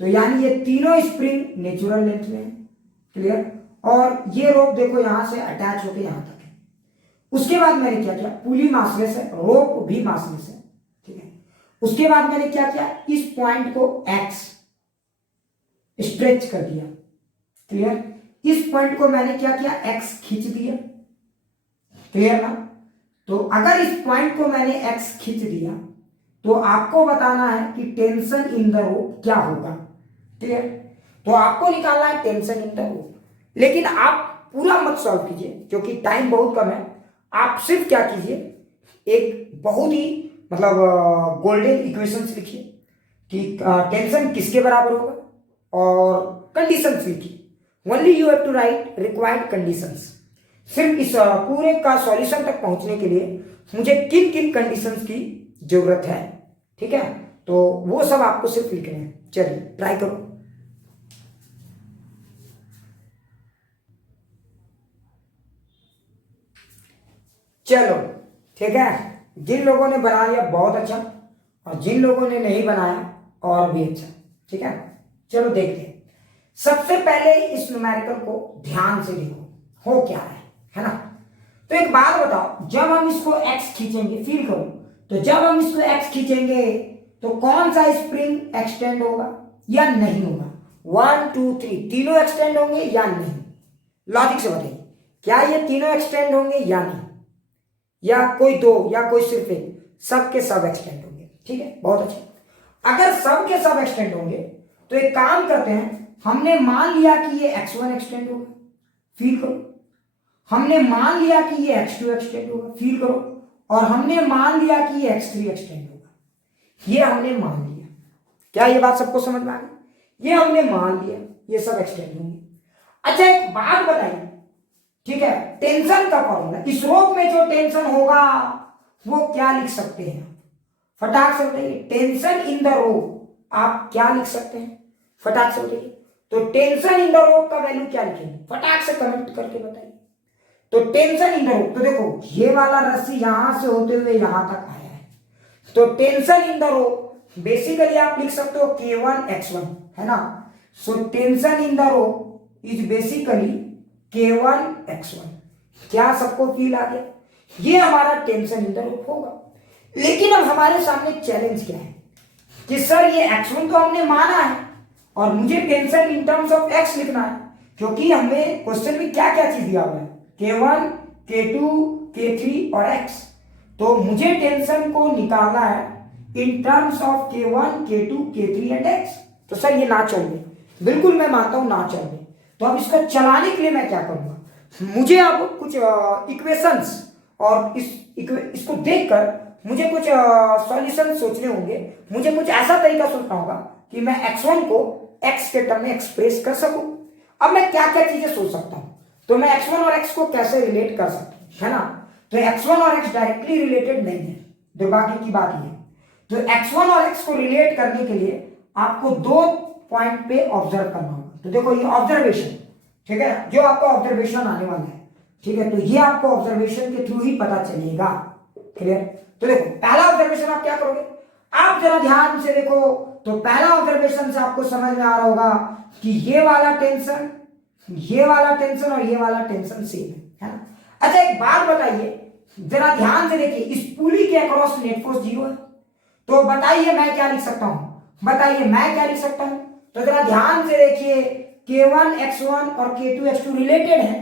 तो यानी ये तीनों स्प्रिंग नेचुरल लेंथ में है। क्लियर, और ये रोप देखो यहां से अटैच होकर यहां तक है। उसके बाद मैंने क्या किया, पुली मासलेस है, रोप भी मासलेस है, ठीक है। उसके बाद मैंने क्या किया, इस पॉइंट को x स्ट्रेच कर दिया। क्लियर, इस पॉइंट को मैंने क्या किया, x खींच दिया। क्लियर ना, तो अगर इस पॉइंट को मैंने एक्स खींच दिया तो आपको बताना है कि टेंशन इन द रोप क्या होगा। ठीक है, तो आपको निकालना है टेंशन इन द रोप, लेकिन आप पूरा मत सॉल्व कीजिए क्योंकि टाइम बहुत कम है। आप सिर्फ क्या कीजिए, एक बहुत ही मतलब गोल्डन इक्वेशंस लिखिए कि टेंशन किसके बराबर होगा और कंडीशंस लिखिए। Only you have to write required conditions. सिर्फ इस पूरे का सॉल्यूशन तक पहुंचने के लिए मुझे किन किन कंडीशंस की जरूरत है, ठीक है, तो वो सब आपको सिर्फ लिखने हैं। चलिए ट्राई करो। चलो ठीक है, जिन लोगों ने बना लिया बहुत अच्छा, और जिन लोगों ने नहीं बनाया और भी अच्छा। ठीक है, चलो देखते हैं। सबसे पहले इस न्यूमेरिकल को ध्यान से देखो हो क्या है ना। तो एक बात बताओ, जब हम इसको x खींचेंगे, फील करो, तो जब हम इसको x खींचेंगे तो कौन सा स्प्रिंग एक्सटेंड होगा या नहीं होगा? 1 2 3 तीनों एक्सटेंड होंगे या नहीं? लॉजिक से बताइए, क्या ये तीनों एक्सटेंड होंगे या नहीं, या कोई दो या कोई सिर्फ एक? सब के सब एक्सटेंड होंगे। ठीक है, बहुत अच्छा। अगर सब के सब एक्सटेंड होंगे तो एक काम करते हैं, हमने मान लिया कि ये x1 एक्सटेंड होगा, फील करो। हमने मान लिया कि ये x2 एक्सटेंड होगा, फील करो। और हमने मान लिया कि ये x3 एक्सटेंड होगा, ये हमने मान लिया। क्या ये बात सबको समझ में आ गई? ये हमने मान लिया ये सब एक्सटेंड होंगे। अच्छा एक बात बताइए, ठीक है, टेंशन का फॉर्मूला, इस रोप में जो टेंशन होगा वो क्या लिख सकते हैं? फटाक से बताइए, टेंशन इन द रोप आप क्या लिख सकते हैं? फटाक से बताइए। तो टेंशन इन द रोप का वैल्यू क्या लिखेंगे? फटाक से कमेंट करके बताइए। तो टेंशन इन द रोप, तो देखो ये वाला रस्सी यहां से होते हुए यहां तक आया है, तो tension in the rope basically आप लिख सकते हो K1 X1, है ना। So tension in the rope is basically K1 X1। क्या सबको फील आ गया? ये हमारा टेंशन इन द रोप होगा। लेकिन अब हमारे सामने चैलेंज क्या है कि सर ये X1 तो हमने माना है और मुझे tension in terms of X लिखना है, क्योंकि हमें क्वेश्चन में क्या क्या चीज दिया हुआ है, K1 K2 K3 और X। तो मुझे टेंशन को निकालना है in terms of K1 K2 K3 and X। तो सर ये ना चलिए, बिल्कुल मैं मानता हूं ना चलिए। तो अब इसको चलाने के लिए मैं क्या करूंगा, मुझे अब कुछ इक्वेशंस और इसको देखकर मुझे कुछ सॉल्यूशन सोचने होंगे। मुझे कुछ ऐसा तरीका सोचना होगा कि मैं x1 को x के टर्म में एक्सप्रेस कर सकूं। अब मैं क्या क्या चीजें सोच सकता हूं, तो मैं x1 और x को कैसे रिलेट कर सकता हूं, है ना। तो x1 और x डायरेक्टली रिलेटेड नहीं है, जो बाकी की बात ये है। तो x1 और x को रिलेट करने के लिए आपको दो पॉइंट पे ऑब्जर्व करना होगा। तो देखो ये ऑब्जर्वेशन, ठीक है, जो आपका ऑब्जर्वेशन आने वाला है, ठीक है, तो ये आपको ऑब्जर्वेशन के थ्रू ही पता चलेगा। क्लियर? तो देखो पहला ऑब्जर्वेशन आप क्या करोगे, आप जरा ध्यान से देखो। तो पहला ऑब्जर्वेशन से आपको समझ में आ रहा होगा कि ये वाला टेंशन, ये वाला टेंशन और ये वाला टेंशन सेम है ना। अच्छा एक बात बताइए, जरा ध्यान से देखिए, इस पुली के अक्रॉस नेट फोर्स 0 है, तो बताइए मैं क्या लिख सकता हूं, बताइए मैं क्या लिख सकता हूं। तो जरा ध्यान से देखिए, K1 X1 और K2 X2 रिलेटेड है,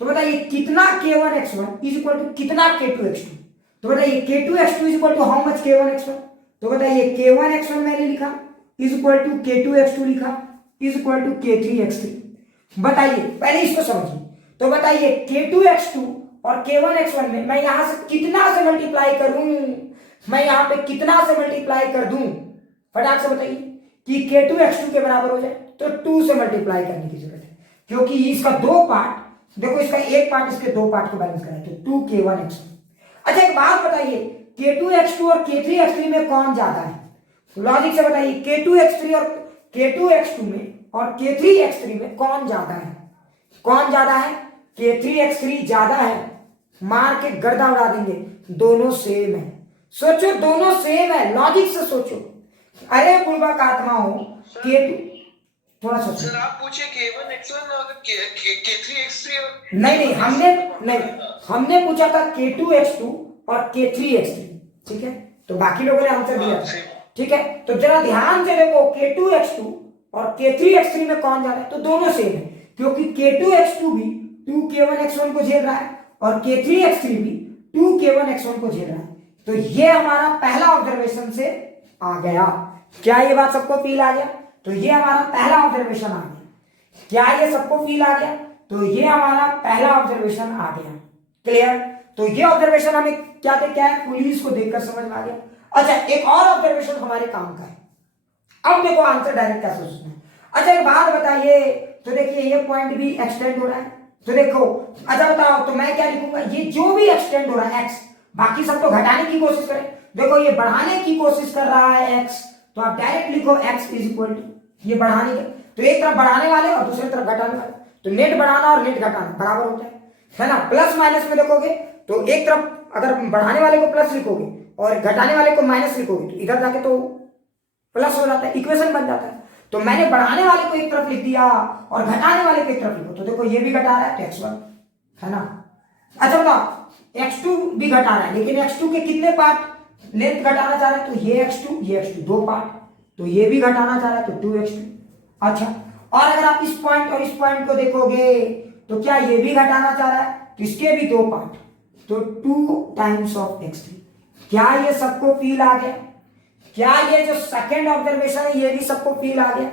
तो बताइए कितना K1 X1 is equal to कितना K2 X2। तो बताइए K2 X2 is equal to how much K1 X1। तो बताइए K1 X1 मैंने लिखा is equal to K2 X2 लिखा is equal to K3 X3। बताइए पहले इसको समझिए। तो बताइए K2 X2 और K1 X1 में मैं यहां से कितना से मल्टीप्लाई करूं, मैं यहां पे कितना से मल्टीप्लाई कर दूं? फटाक से बताइए कि K2 X2 के बराबर हो जाए, तो 2 से मल्टीप्लाई करने की जरूरत है, क्योंकि इसका दो पार्ट, देखो इसका एक पार्ट इसके दो पार्ट को बैलेंस कराए, तो 2 K1 X1। अच्छा एक बात बताइए, K2 X2 और K3 X3 में कौन ज्यादा है? लॉजिक से बताइए, K2 X3 और K2 X2 में और K3 X3 में कौन ज्यादा है? कौन ज्यादा है? K3 X3 ज्यादा है, मार के गर्दा उड़ा देंगे, दोनों सेम है। सोचो दोनों सेम है, लॉजिक से सोचो। अरे पूर्वक आत्मा हो, K2 थोड़ा सा सर आप पूछे K1 X1 और K3 X3 और नहीं हमने पूछा था K2 X2 और K3 X3, ठीक है, तो बाकी लोगों ने आंसर दिया था, ठीक है। तो जरा ध्यान से देखो, K2 X2 और K3 X3 में कौन जा रहा है? तो दोनों सेम है, क्योंकि K2 X2 भी 2 K1 X1 को झेल रहा है और K3 X3 भी 2k1x1 को झेल रहा है। तो ये हमारा पहला ऑब्जर्वेशन से आ गया। क्या ये बात सबको फील आ गया? तो ये हमारा पहला ऑब्जर्वेशन आ गया। क्या ये सबको फील आ गया? तो ये हमारा पहला ऑब्जर्वेशन आ गया। क्लियर? तो ये ऑब्जर्वेशन हमें क्या है, पुलिस को देखकर समझ में आ गया। अच्छा, एक और ऑब्जर्वेशन हमारे काम का है। अब देखो आंसर डायरेक्ट कैसे सोचना है। अच्छा एक बात बताइए, तो देखिए ये पॉइंट भी एक्सटेंड हो रहा है, तो देखो अच्छा बताओ, तो मैं क्या लिखूंगा, ये जो भी एक्सटेंड हो रहा है एक्स, बाकी सब तो घटाने की कोशिश करें, देखो ये बढ़ाने की कोशिश कर रहा है एक्स, तो आप डायरेक्ट लिखो एक्स इज इक्वल टू ये बढ़ाने के, तो एक तरफ बढ़ाने वाले और दूसरी तरफ घटाने वाले, तो नेट बढ़ाना और नेट घटाना बराबर होता है ना। प्लस माइनस में देखोगे तो एक तरफ अगर बढ़ाने वाले को प्लस लिखोगे और घटाने वाले को माइनस लिखोगे तो इधर जाके तो प्लस हो जाता है, इक्वेशन बन जाता है। तो मैंने बढ़ाने वाले को एक तरफ लिख दिया और घटाने वाले को एक तरफ लिखो, तो देखो ये भी घटा रहा है तो x1 है ना। अच्छा बताओ x2 भी घटा रहा है, लेकिन x2 के कितने पार्ट लेंथ घटाना चाह रहे हैं, तो ये x2 दो पार्ट, तो ये भी घटाना चाह रहा है तो 2x2। अच्छा, और अगर आप इस पॉइंट और इस पॉइंट को देखोगे तो क्या ये भी घटाना चाह रहा है, तो इसके भी दो पार्ट, तो 2 टाइम्स ऑफ x3। क्या ये सबको फील आ गया? क्या ये जो सेकंड ऑब्जर्वेशन है ये भी सबको फील आ गया?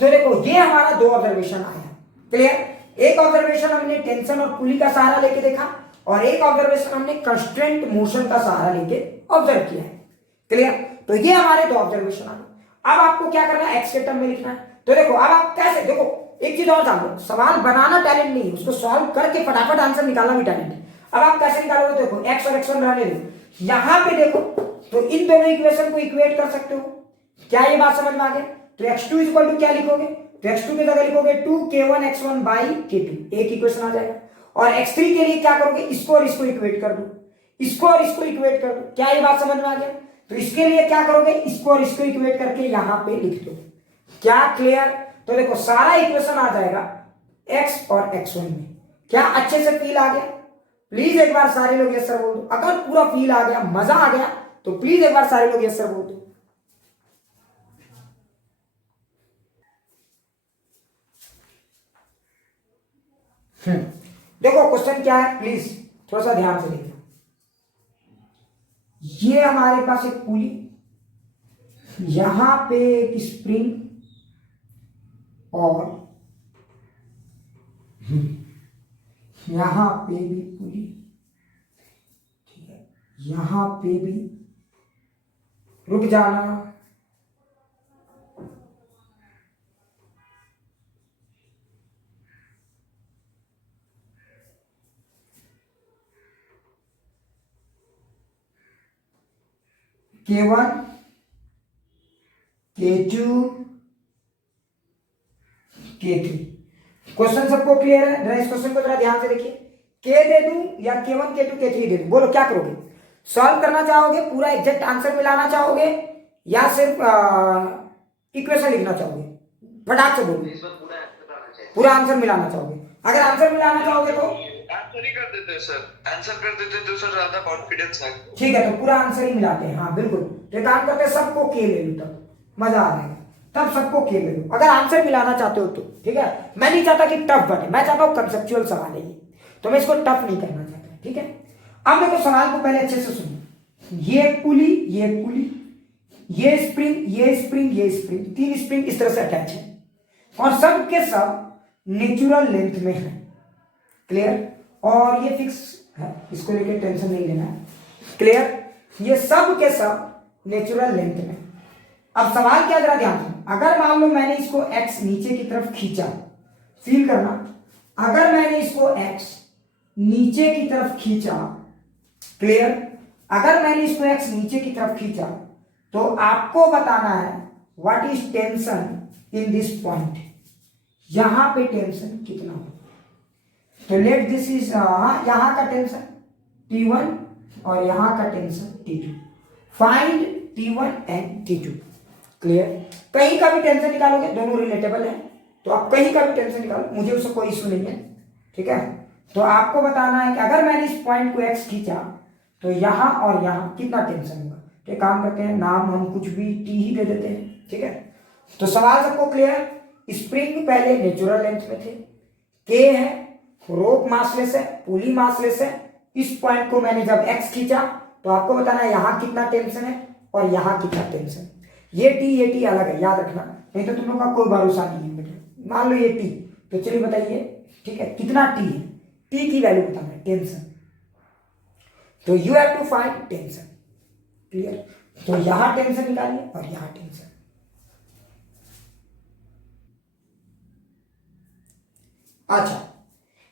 तो देखो ये हमारा दो ऑब्जर्वेशन आया। क्लियर? एक ऑब्जर्वेशन हमने टेंशन और पुली का सहारा लेके देखा और एक ऑब्जर्वेशन हमने कंस्ट्रेंट मोशन का सहारा लेके ऑब्जर्व किया है। क्लियर? तो ये हमारे दो ऑब्जर्वेशन आ गए। अब आपको क्या करना है, एक्स के टर्म में लिखना है। तो देखो अब आप कैसे, देखो एक चीज और जान लो, सवाल बनाना टैलेंट नहीं है, उसको सॉल्व करके फटाफट आंसर निकालना भी टैलेंट है। अब आप कैसे निकालोगे, देखो एक्स और x1 रहने दो, यहां पे देखो तो इन दोनों इक्वेशन को इक्वेट कर सकते हो। क्या ये बात समझ में आ गया? तो x2 इक्वल टू क्या लिखोगे, तो x2 की जगह लिखोगे 2k1x1 बाई k2, एक इक्वेशन आ जाएगा। और x3 के लिए क्या करोगे, इसको और इसको इक्वेट कर दो, इसको और इसको इक्वेट कर दो। क्या ये बात समझ में आ गया? तो इसके लिए क्या करोगे, इसको और इसको इक्वेट करके यहां पे लिख दो। क्या क्लियर? तो देखो सारा इक्वेशन आ जाएगा x और x1 में। क्या अच्छे से फील आ गया? प्लीज एक बार सारे लोग यस सर बोल दो। अगर पूरा फील आ गया, मजा आ गया, तो प्लीज एक बार सारे लोग यस सर बोल दो। देखो क्वेश्चन क्या है, प्लीज थोड़ा सा ध्यान से देखना। ये हमारे पास एक पुली, यहां पे एक स्प्रिंग और यहां पे भी पुली, ठीक है, यहां पे भी रुक जाना, K1 K2 K3। क्वेश्चन सबको क्लियर है? जरा इस क्वेश्चन को जरा ध्यान से देखिए। K दे दूं या K1 K2 K3 दे दूं, बोलो क्या करोगे? सॉल्व करना चाहोगे, पूरा एग्जैक्ट आंसर मिलाना चाहोगे, या सिर्फ इक्वेशन लिखना चाहोगे? फटाक से बोलो, पूरा आंसर मिलाना चाहोगे? अगर आंसर मिलाना चाहोगे तो आंसर ही कर देते सर, आंसर कर देते तो सर ज्यादा कॉन्फिडेंस है। ठीक है, तो पूरा आंसर ही मिलाते हैं। हाँ बिल्कुल, तो काम करते हैं, सबको के ले लो, तब मजा आ जाएगा, तब सबको के ले लो अगर आंसर मिलाना चाहते हो तो। ठीक है, मैं नहीं चाहता कि टफ बने, मैं चाहता हूँ कंसेप्चुअल सवाल है ये, तो मैं इसको टफ नहीं करना चाहता। ठीक है, अब देखो सवाल को पहले अच्छे से सुनो। ये एक पुली, ये एक पुली, ये स्प्रिंग, ये स्प्रिंग, ये स्प्रिंग, तीन स्प्रिंग इस तरह से अटैच है और सब के सब नेचुरल लेंथ में है। क्लियर? और ये फिक्स है, इसको लेकर टेंशन नहीं लेना है। क्लियर? ये सब के सब नेचुरल लेंथ में। अब सवाल क्या, जरा ध्यान सुनो। अगर मान लो मैंने इसको x नीचे की तरफ खींचा, फील करना, अगर मैंने इसको x नीचे की तरफ खींचा, क्लियर, अगर मैंने इसको x नीचे की तरफ खींचा तो आपको बताना है what is tension in this point, यहां पे टेंशन कितना हो। तो लेट दिस इज यहां का टेंशन T1 और यहां का tension T2, find T1 and T2। Clear? कहीं का भी टेंशन निकालोगे, दोनों रिलेटेबल है, तो आप कहीं का भी टेंशन निकालो, मुझे उससे कोई इशू नहीं है। ठीक है, तो आपको बताना है कि अगर मैंने इस पॉइंट को x खींचा तो यहां और यहां कितना टेंशन होगा। तो काम करते हैं, नाम हम कुछ भी T ही दे देते हैं। ठीक है, तो सवाल सबको क्लियर? स्प्रिंग पहले नेचुरल लेंथ में थे, K है, रोप मासलेस है, पुली मासलेस है, इस पॉइंट को मैंने जब x खींचा तो आपको बताना है यहाँ कितना टेंशन है और यहाँ कितना टेंशन। ये टी अलग है, याद रखना, नहीं तो तुम लोग का कोई भरोसा नहीं है बेटा। मान लो ये टी, तो चलिए बताइए, ठीक है, कितना टी है, टी की वैल्यू बताना है, टेंशन। तो you have to find tension. Clear? तो यहां टेंशन निकालिए और यहां टेंशन। अच्छा,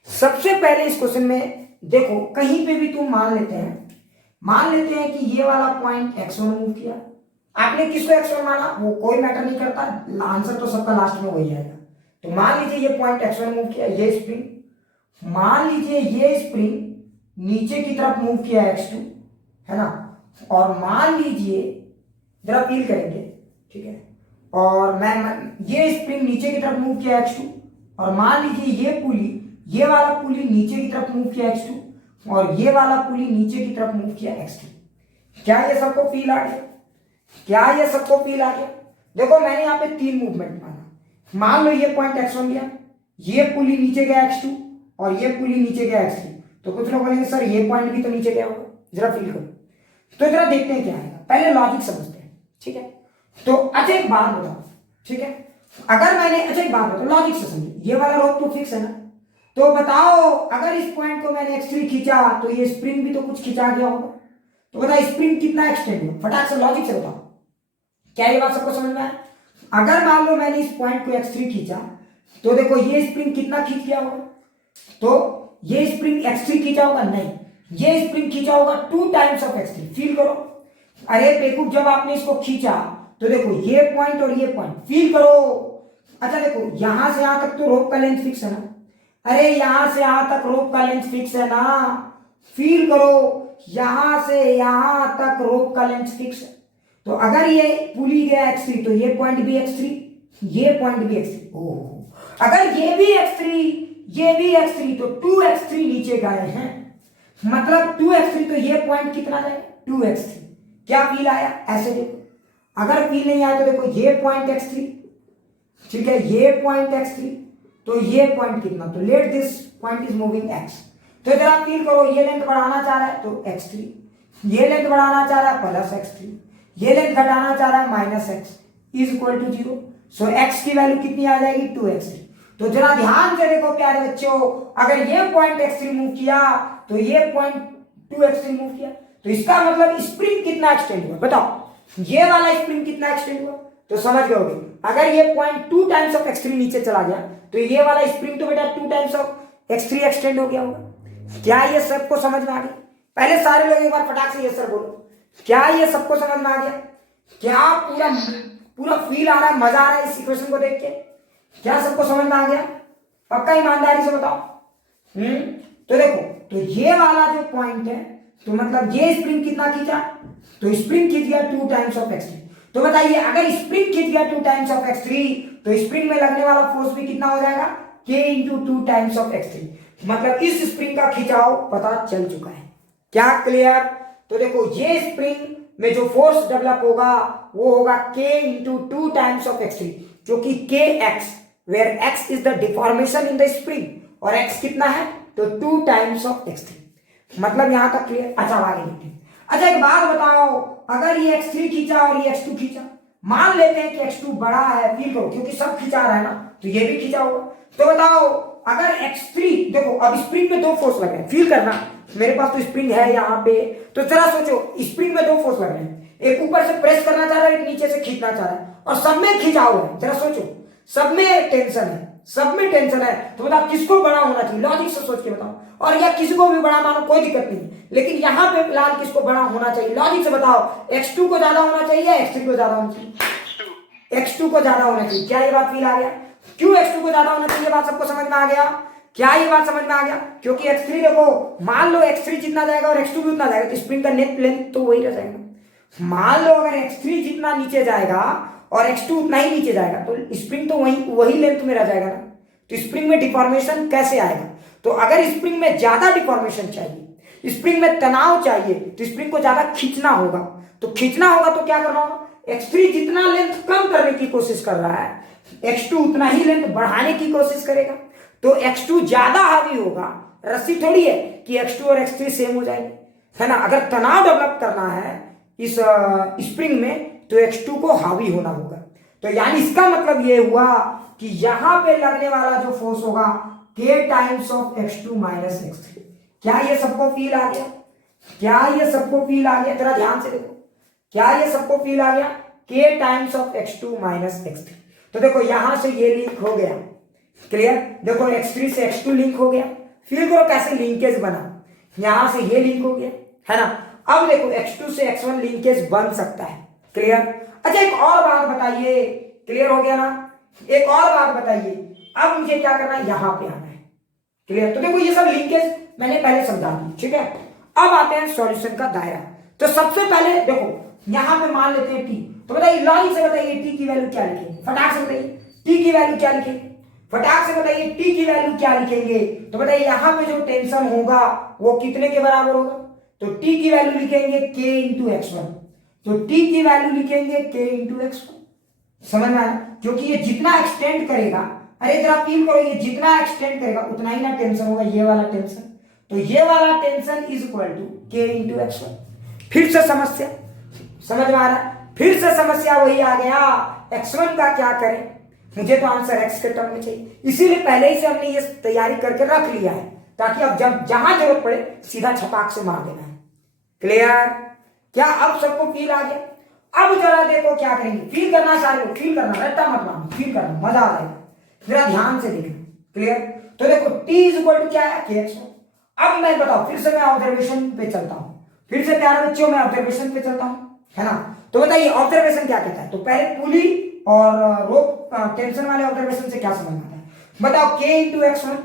सबसे पहले इस क्वेश्चन में देखो, कहीं पे भी तुम मान लेते हैं कि ये वाला पॉइंट x1 मूव किया। आपने किसको x1 माना, वो कोई मैटर नहीं करता, आंसर तो सबका लास्ट में वही आएगा। तो मान लीजिए ये पॉइंट x1 मूव किया, ये स्प्रिंग, मान लीजिए ये स्प्रिंग नीचे की तरफ मूव किया x2, है ना, और मान लीजिए जरा फील करेंगे, ठीक है, और मैं ये स्प्रिंग नीचे की तरफ मूव किया x2, और मान लीजिए ये पुली, ये वाला पुली नीचे की तरफ मूव किया x2 और ये वाला पुली नीचे की तरफ मूव किया x2। क्या ये सबको फील आ गया? क्या ये सबको फील आ गया? देखो मैंने यहाँ पे 3 मूवमेंट माना। मान लो ये पॉइंट x1 लिया, ये पुली नीचे गया x2 और ये पुली नीचे गया x3। तो कुछ लोग बोलेंगे सर ये पॉइंट भी तो नीचे गया होगा, जरा फील करो। तो जरा देखते हैं क्या आएगा, पहले लॉजिक समझते हैं, ठीक है। तो अच्छा एक बात बताओ, ठीक है, अगर मैंने, अच्छा एक बात बताओ, लॉजिक से समझिए, ये वाला रोप तो फिक्स है ना, तो बताओ अगर इस पॉइंट को मैंने x3 खींचा तो ये स्प्रिंग भी तो कुछ खिंचा गया होगा। तो बताओ स्प्रिंग कितना एक्सटेंड हुआ, फटाक से लॉजिक से बताओ। क्या ये बात सबको समझ में आया? अगर मान लो मैंने इस पॉइंट को x3 खींचा तो देखो ये स्प्रिंग कितना खींच गया होगा, तो ये स्प्रिंग x3 खींचा होगा, नहीं, ये स्प्रिंग खींचा होगा 2 टाइम्स ऑफ x3। फील करो, अरे बेवकूफ, जब आपने इसको खींचा तो देखो ये पॉइंट और ये पॉइंट, फील करो। अच्छा देखो यहां से यहां तक तो रोप का लेंथ फिक्स है ना, अरे यहां से यहां तक रोप का लेंथ फिक्स है ना, फील करो, यहां से यहां तक रोप का लेंथ फिक्स है। तो अगर ये पुली गया x3 तो ये पॉइंट भी x3, ये पॉइंट भी x3। ओह, अगर ये भी x3 ये भी x3 तो 2x3 नीचे गए हैं, मतलब 2x3, तो ये पॉइंट कितना जाएगा 2x3। क्या फील आया? ऐसे देखो, अगर फील नहीं आया तो देखो ये पॉइंट x3, ठीक है, ये पॉइंट x3, तो ये पॉइंट कितना, तो let this point is moving x। तो जरा फील करो, ये लेंथ बढ़ाना चाह रहा है तो x3, ये लेंथ बढ़ाना चाह रहा है प्लस x3, ये लेंथ घटाना चाह रहा है minus x is equal to 0। So x की वैल्यू कितनी आ जाएगी 2x3। तो जरा ध्यान से देखो प्यारे बच्चों, अगर ये पॉइंट x3 मूव किया तो ये पॉइंट 2x3 मूव किया, तो इसका मतलब स्प्रिंग कितना एक्सटेंड हुआ, बताओ ये वाला स्प्रिंग कितना एक्सटेंड हुआ। तो समझ गए होगे, अगर ये पॉइंट 2 टाइम्स ऑफ x3 नीचे चला गया तो ये वाला स्प्रिंग तो बेटा 2 टाइम्स ऑफ x3 एक्सटेंड हो गया होगा। क्या ये सबको समझ में आ गया? पहले सारे लोग एक बार फटाक से ये सर बोलो, क्या ये सबको समझ में आ गया? क्या पूरा पूरा फील आ रहा है, मजा आ रहा है इस इक्वेशन को देख के? क्या सबको समझ में आ गया? पक्का ईमानदारी से बताओ। तो देखो, तो ये वाला जो पॉइंट है, तो मतलब ये स्प्रिंग कितना खींचा, तो स्प्रिंग खींच गया 2 टाइम्स ऑफ x3। तो बताइए अगर स्प्रिंग खींच गया 2 टाइम्स ऑफ x3 तो स्प्रिंग में लगने वाला फोर्स भी कितना हो जाएगा, k into 2 times of x3। मतलब इस स्प्रिंग का खिंचाव पता चल चुका है। क्या क्लियर? तो देखो ये स्प्रिंग में जो फोर्स डेवलप होगा वो होगा k into 2 times of x3, जो कि kx, where x is the deformation in the spring और x कितना है, तो 2 टाइम्स ऑफ x3। मतलब यहां तक क्लियर? अच्छा आगे देखते हैं। अच्छा एक बात बताओ, अगर ये x3 खींचा और ये x2 खींचा, मान लेते हैं कि x2 बड़ा है, फील करो, क्योंकि सब खींचा रहा है ना, तो ये भी खींचा होगा। तो बताओ अगर x3, देखो अब स्प्रिंग में 2 फोर्स लग रहे हैं, फील करना, मेरे पास तो स्प्रिंग है यहाँ पे, तो जरा सोचो स्प्रिंग में 2 फोर्स लग रहे हैं, एक ऊपर से प्रेस करना चाह रहा है, एक नीचे से खींचना चाह रहा है, और सब में खिंचाव है। जरा सोचो, सब में टेंशन है, सब में टेंशन है, तो बताओ किसको बड़ा होना चाहिए, लॉजिक से सोच के बताओ। और या किसी को भी बड़ा मानो, कोई दिक्कत नहीं, लेकिन यहाँ पे फिलहाल किसको बड़ा होना चाहिए, लॉजिक से बताओ। x2 को ज्यादा होना चाहिए या x3 को ज्यादा होना चाहिए? x2 को ज्यादा होना चाहिए। क्या ये बात फील आ गया? क्यों x2 को ज्यादा होना चाहिए, बात सबको समझ में आ गया? क्या ये बात समझ में आ गया? क्योंकि x3 देखो, मान लो x3 जितना जाएगा और x2 भी उतना जाएगा, तो स्प्रिंग का नेट लेंथ तो वही रह जाएगा। मान लो अगर x3 जितना नीचे जाएगा और x2 उतना ही नीचे जाएगा, तो स्प्रिंग तो वही लेंथ में रह जाएगा ना, तो स्प्रिंग में डिफॉर्मेशन कैसे आएगा? तो अगर स्प्रिंग में ज्यादा डिफॉर्मेशन चाहिए, स्प्रिंग में तनाव चाहिए, तो स्प्रिंग को ज्यादा खींचना होगा। तो खींचना होगा तो क्या करना होगा, x3 जितना लेंथ कम करने की कोशिश कर रहा है, x2 उतना ही लेंथ बढ़ाने की कोशिश करेगा। तो x2 ज्यादा हावी होगा रस्सी थोड़ी है कि x2 और x3 सेम हो जाएंगे, है ना। अगर तनाव डेवलप करना है इस स्प्रिंग में तो x2 को हावी होना होगा। तो यानी इसका मतलब ये हुआ कि यहां पे लगने वाला जो फोर्स होगा k times of x2 minus x3। क्या ये सबको फील आ गया? क्या ये सबको फील आ गया? जरा ध्यान से देखो, क्या ये सबको फील आ गया? k times of x2 minus x3। तो देखो यहां से ये लिंक हो गया, क्लियर। देखो x3 से x2 लिंक हो गया, फील करो कैसे लिंकेज बना, यहां से ये लिंक हो गया, है ना। अब देखो x2 से x1 लिंकेज बन सकता है, क्लियर। अच्छा एक और बात बताइए, क्लियर हो गया ना। एक और बात बताइए, अब मुझे क्या करना है, यहां पे आना है, क्लियर। तो देखो ये सब लिंकेज मैंने पहले समझा दी, ठीक है। अब आते हैं सॉल्यूशन का दायरा। तो सबसे पहले देखो यहां पे मान लेते हैं t, तो बताइए लॉजिक से बताइए t की वैल्यू क्या लिखेंगे, फटाक से बताइए t की वैल्यू क्या लिखेंगे, फटाक से बताइए t की वैल्यू क्या लिखेंगे। तो बताइए यहां पे जो टेंशन होगा वो कितने के बराबर होगा, तो t की वैल्यू लिखेंगे k इंटू x1, तो t की वैल्यू लिखेंगे k इंटू x1। समझ में आया, क्योंकि ये जितना एक्सटेंड करेगा, अरे जरा फील करो, ये जितना एक्सटेंड करेगा उतना ही ना टेंशन होगा, ये वाला टेंशन। तो ये वाला tension is equal to k into x1। फिर से समस्या समझ में आ रहा, फिर से समस्या वही आ गया, x1 का क्या करें, मुझे तो आंसर x के टर्म में चाहिए, इसीलिए पहले ही से हमने ये तैयारी करके रख लिया है, ताकि अब जब जहां जरूरत पड़े सीधा छपाक से मार देना है, क्लियर। क्या अब सबको फील आ गया? अब जरा देखो क्या करेंगे, फील करना सारे लोग, फील करना, रट्टा मत मारना, फील करना, मजा आ जाएगा, जरा ध्यान से देखना, क्लियर। तो देखो t इज इक्वल टू क्या है, kx। अब मैं बताओ, फिर से मैं ऑब्जर्वेशन पे चलता हूं, फिर से प्यारे बच्चों मैं ऑब्जर्वेशन पे चलता हूं, है ना। तो बताइए ऑब्जर्वेशन क्या कहता है, तो पहले पुली और रोप टेंशन वाले ऑब्जर्वेशन से क्या समझ आता है, बताओ k इंटू x1।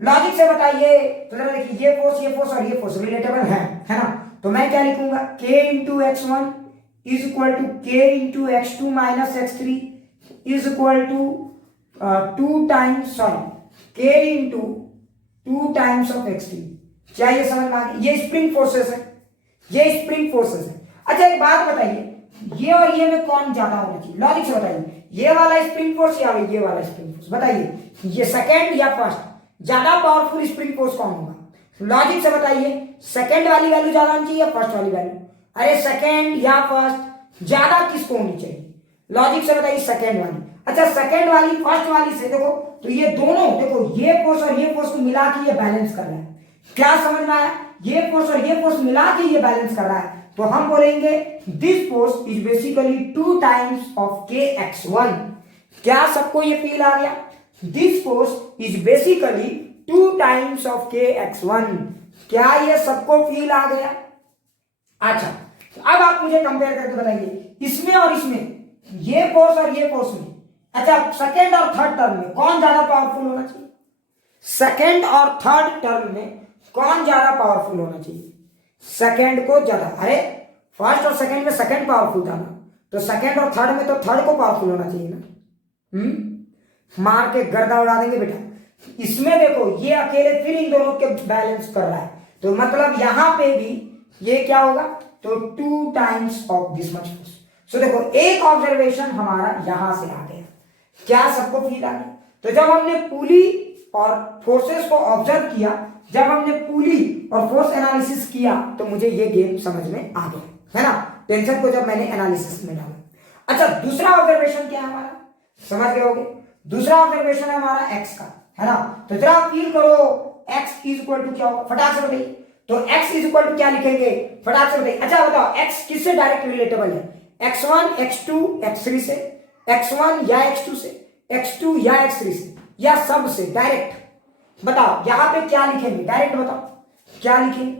लॉजिक से बताइए, तो जरा देखिए ये फोर्स और ये फोर्स रिलेटेबल है ना। तो मैं क्या लिखूंगा, k into x1 is equal to k into x2 minus x3 is equal to 2 times, sorry k into 2 times of x3। क्या ये समझ में आ गया? ये स्प्रिंग फोर्सेस है, ये स्प्रिंग फोर्सेस है। अच्छा एक बात बताइए, ये और ये में कौन ज्यादा होना चाहिए, लॉजिक से बताइए, ये वाला स्प्रिंग फोर्स या ये वाला स्प्रिंग फोर्स, बताइए ये सेकंड या फर्स्ट, ज्यादा पावरफुल स्प्रिंग फोर्स कौन होगा, लॉजिक से बताइए। सेकंड वाली वैल्यू ज्यादा होनी चाहिए या फर्स्ट वाली वैल्यू, अरे सेकंड या फर्स्ट, ज्यादा किसको होनी चाहिए, लॉजिक से बताइए सेकंड वाली। अच्छा सेकंड वाली फर्स्ट वाली से देखो, तो ये दोनों देखो, ये फोर्स और ये फोर्स को मिला के ये बैलेंस कर रहा है, क्या समझ में आया, ये फोर्स और ये फोर्स मिला के ये बैलेंस कर रहा है, तो हम बोलेंगे this force is basically 2 times of kx1। क्या सबको ये फील आ गया, this force is basically 2 times of kx1। क्या ये सबको फील आ गया? अच्छा अब आप मुझे कंपेयर करके बताइए, इसमें और इसमें, ये फोर्स और ये फोर्स में, अच्छा सेकेंड और थर्ड टर्म में कौन ज्यादा पावरफुल होना चाहिए, सेकेंड और थर्ड टर्म में कौन ज्यादा पावरफुल होना चाहिए, सेकेंड को ज्यादा। अरे फर्स्ट और सेकेंड में सेकेंड पावरफुल था ना, तो सेकेंड और थर्ड में तो थर्ड को पावरफुल होना चाहिए ना। मार के गर्दा उड़ा देंगे बेटा। इसमें देखो ये अकेले फिर इन दोनों के बैलेंस कर रहा है, तो मतलब यहां पे भी ये क्या होगा, तो 2 times of this much force. So देखो एक ऑब्जर्वेशन हमारा यहां से आ गया, क्या सबको फील आ गया। तो जब हमने पुली और फोर्सेस को ऑब्जर्व किया, जब हमने पुली और फोर्स एनालिसिस किया, तो मुझे ये गेम समझ में आ गया, है ना, टेंशन को जब मैंने एनालिसिस में डाला। अच्छा दूसरा ऑब्जर्वेशन क्या है हमारा, समझ गए होगे, दूसरा ऑब्जर्वेशन है हमारा x का, है ना। तो जरा फील करो x इज इक्वल टू क्या होगा, फटाक से बताइए, तो x इज इक्वल टू क्या लिखेंगे, फटाक से बताइए। अच्छा बताओ x किससे डायरेक्ट रिलेटेबल है, x1 x2 x3 से, x1 या x2 से, x2 या x3 से, या सब से डायरेक्ट, बताओ यहां पे क्या लिखेंगे, डायरेक्ट बताओ क्या लिखेंगे।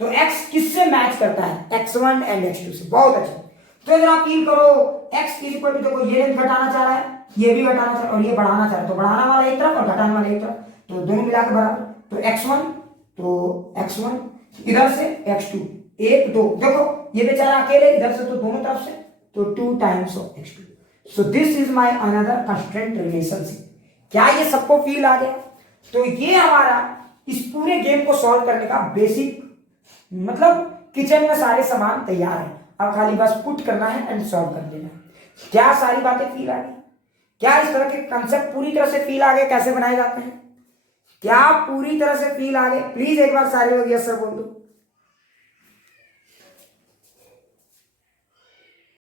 तो x किससे मैच करता है, x1 एंड x2 से, बहुत अच्छा। तो जरा फील करो x इज इक्वल टू, देखो ये लेंथ घटाना चाह रहा है, ये भी घटाना चाह रहा है और ये बढ़ाना चाह रहा है, तो बढ़ाना वाला एक तरफ और घटाने वाला एक तरफ, तो दोनों मिलाकर बराबर, तो x1 इधर से x2 1 2, देखो ये बेचारा अकेले इधर से, तो दोनों तरफ से, तो 2 times of x2। So this is my another constraint relationship. क्या ये सबको फील आ गया? तो ये हमारा इस पूरे गेम को सॉल्व करने का बेसिक, मतलब किचन में सारे सामान तैयार है, अब खाली बस पुट करना है एंड सॉल्व कर देना है। क्या सारी बातें फील आ गई? क्या इस तरह के कंसेप्ट पूरी तरह से फील आ गए कैसे बनाए जाते हैं? क्या पूरी तरह से फील आ गए? प्लीज एक बार सारे लोग यस सर बोल दो।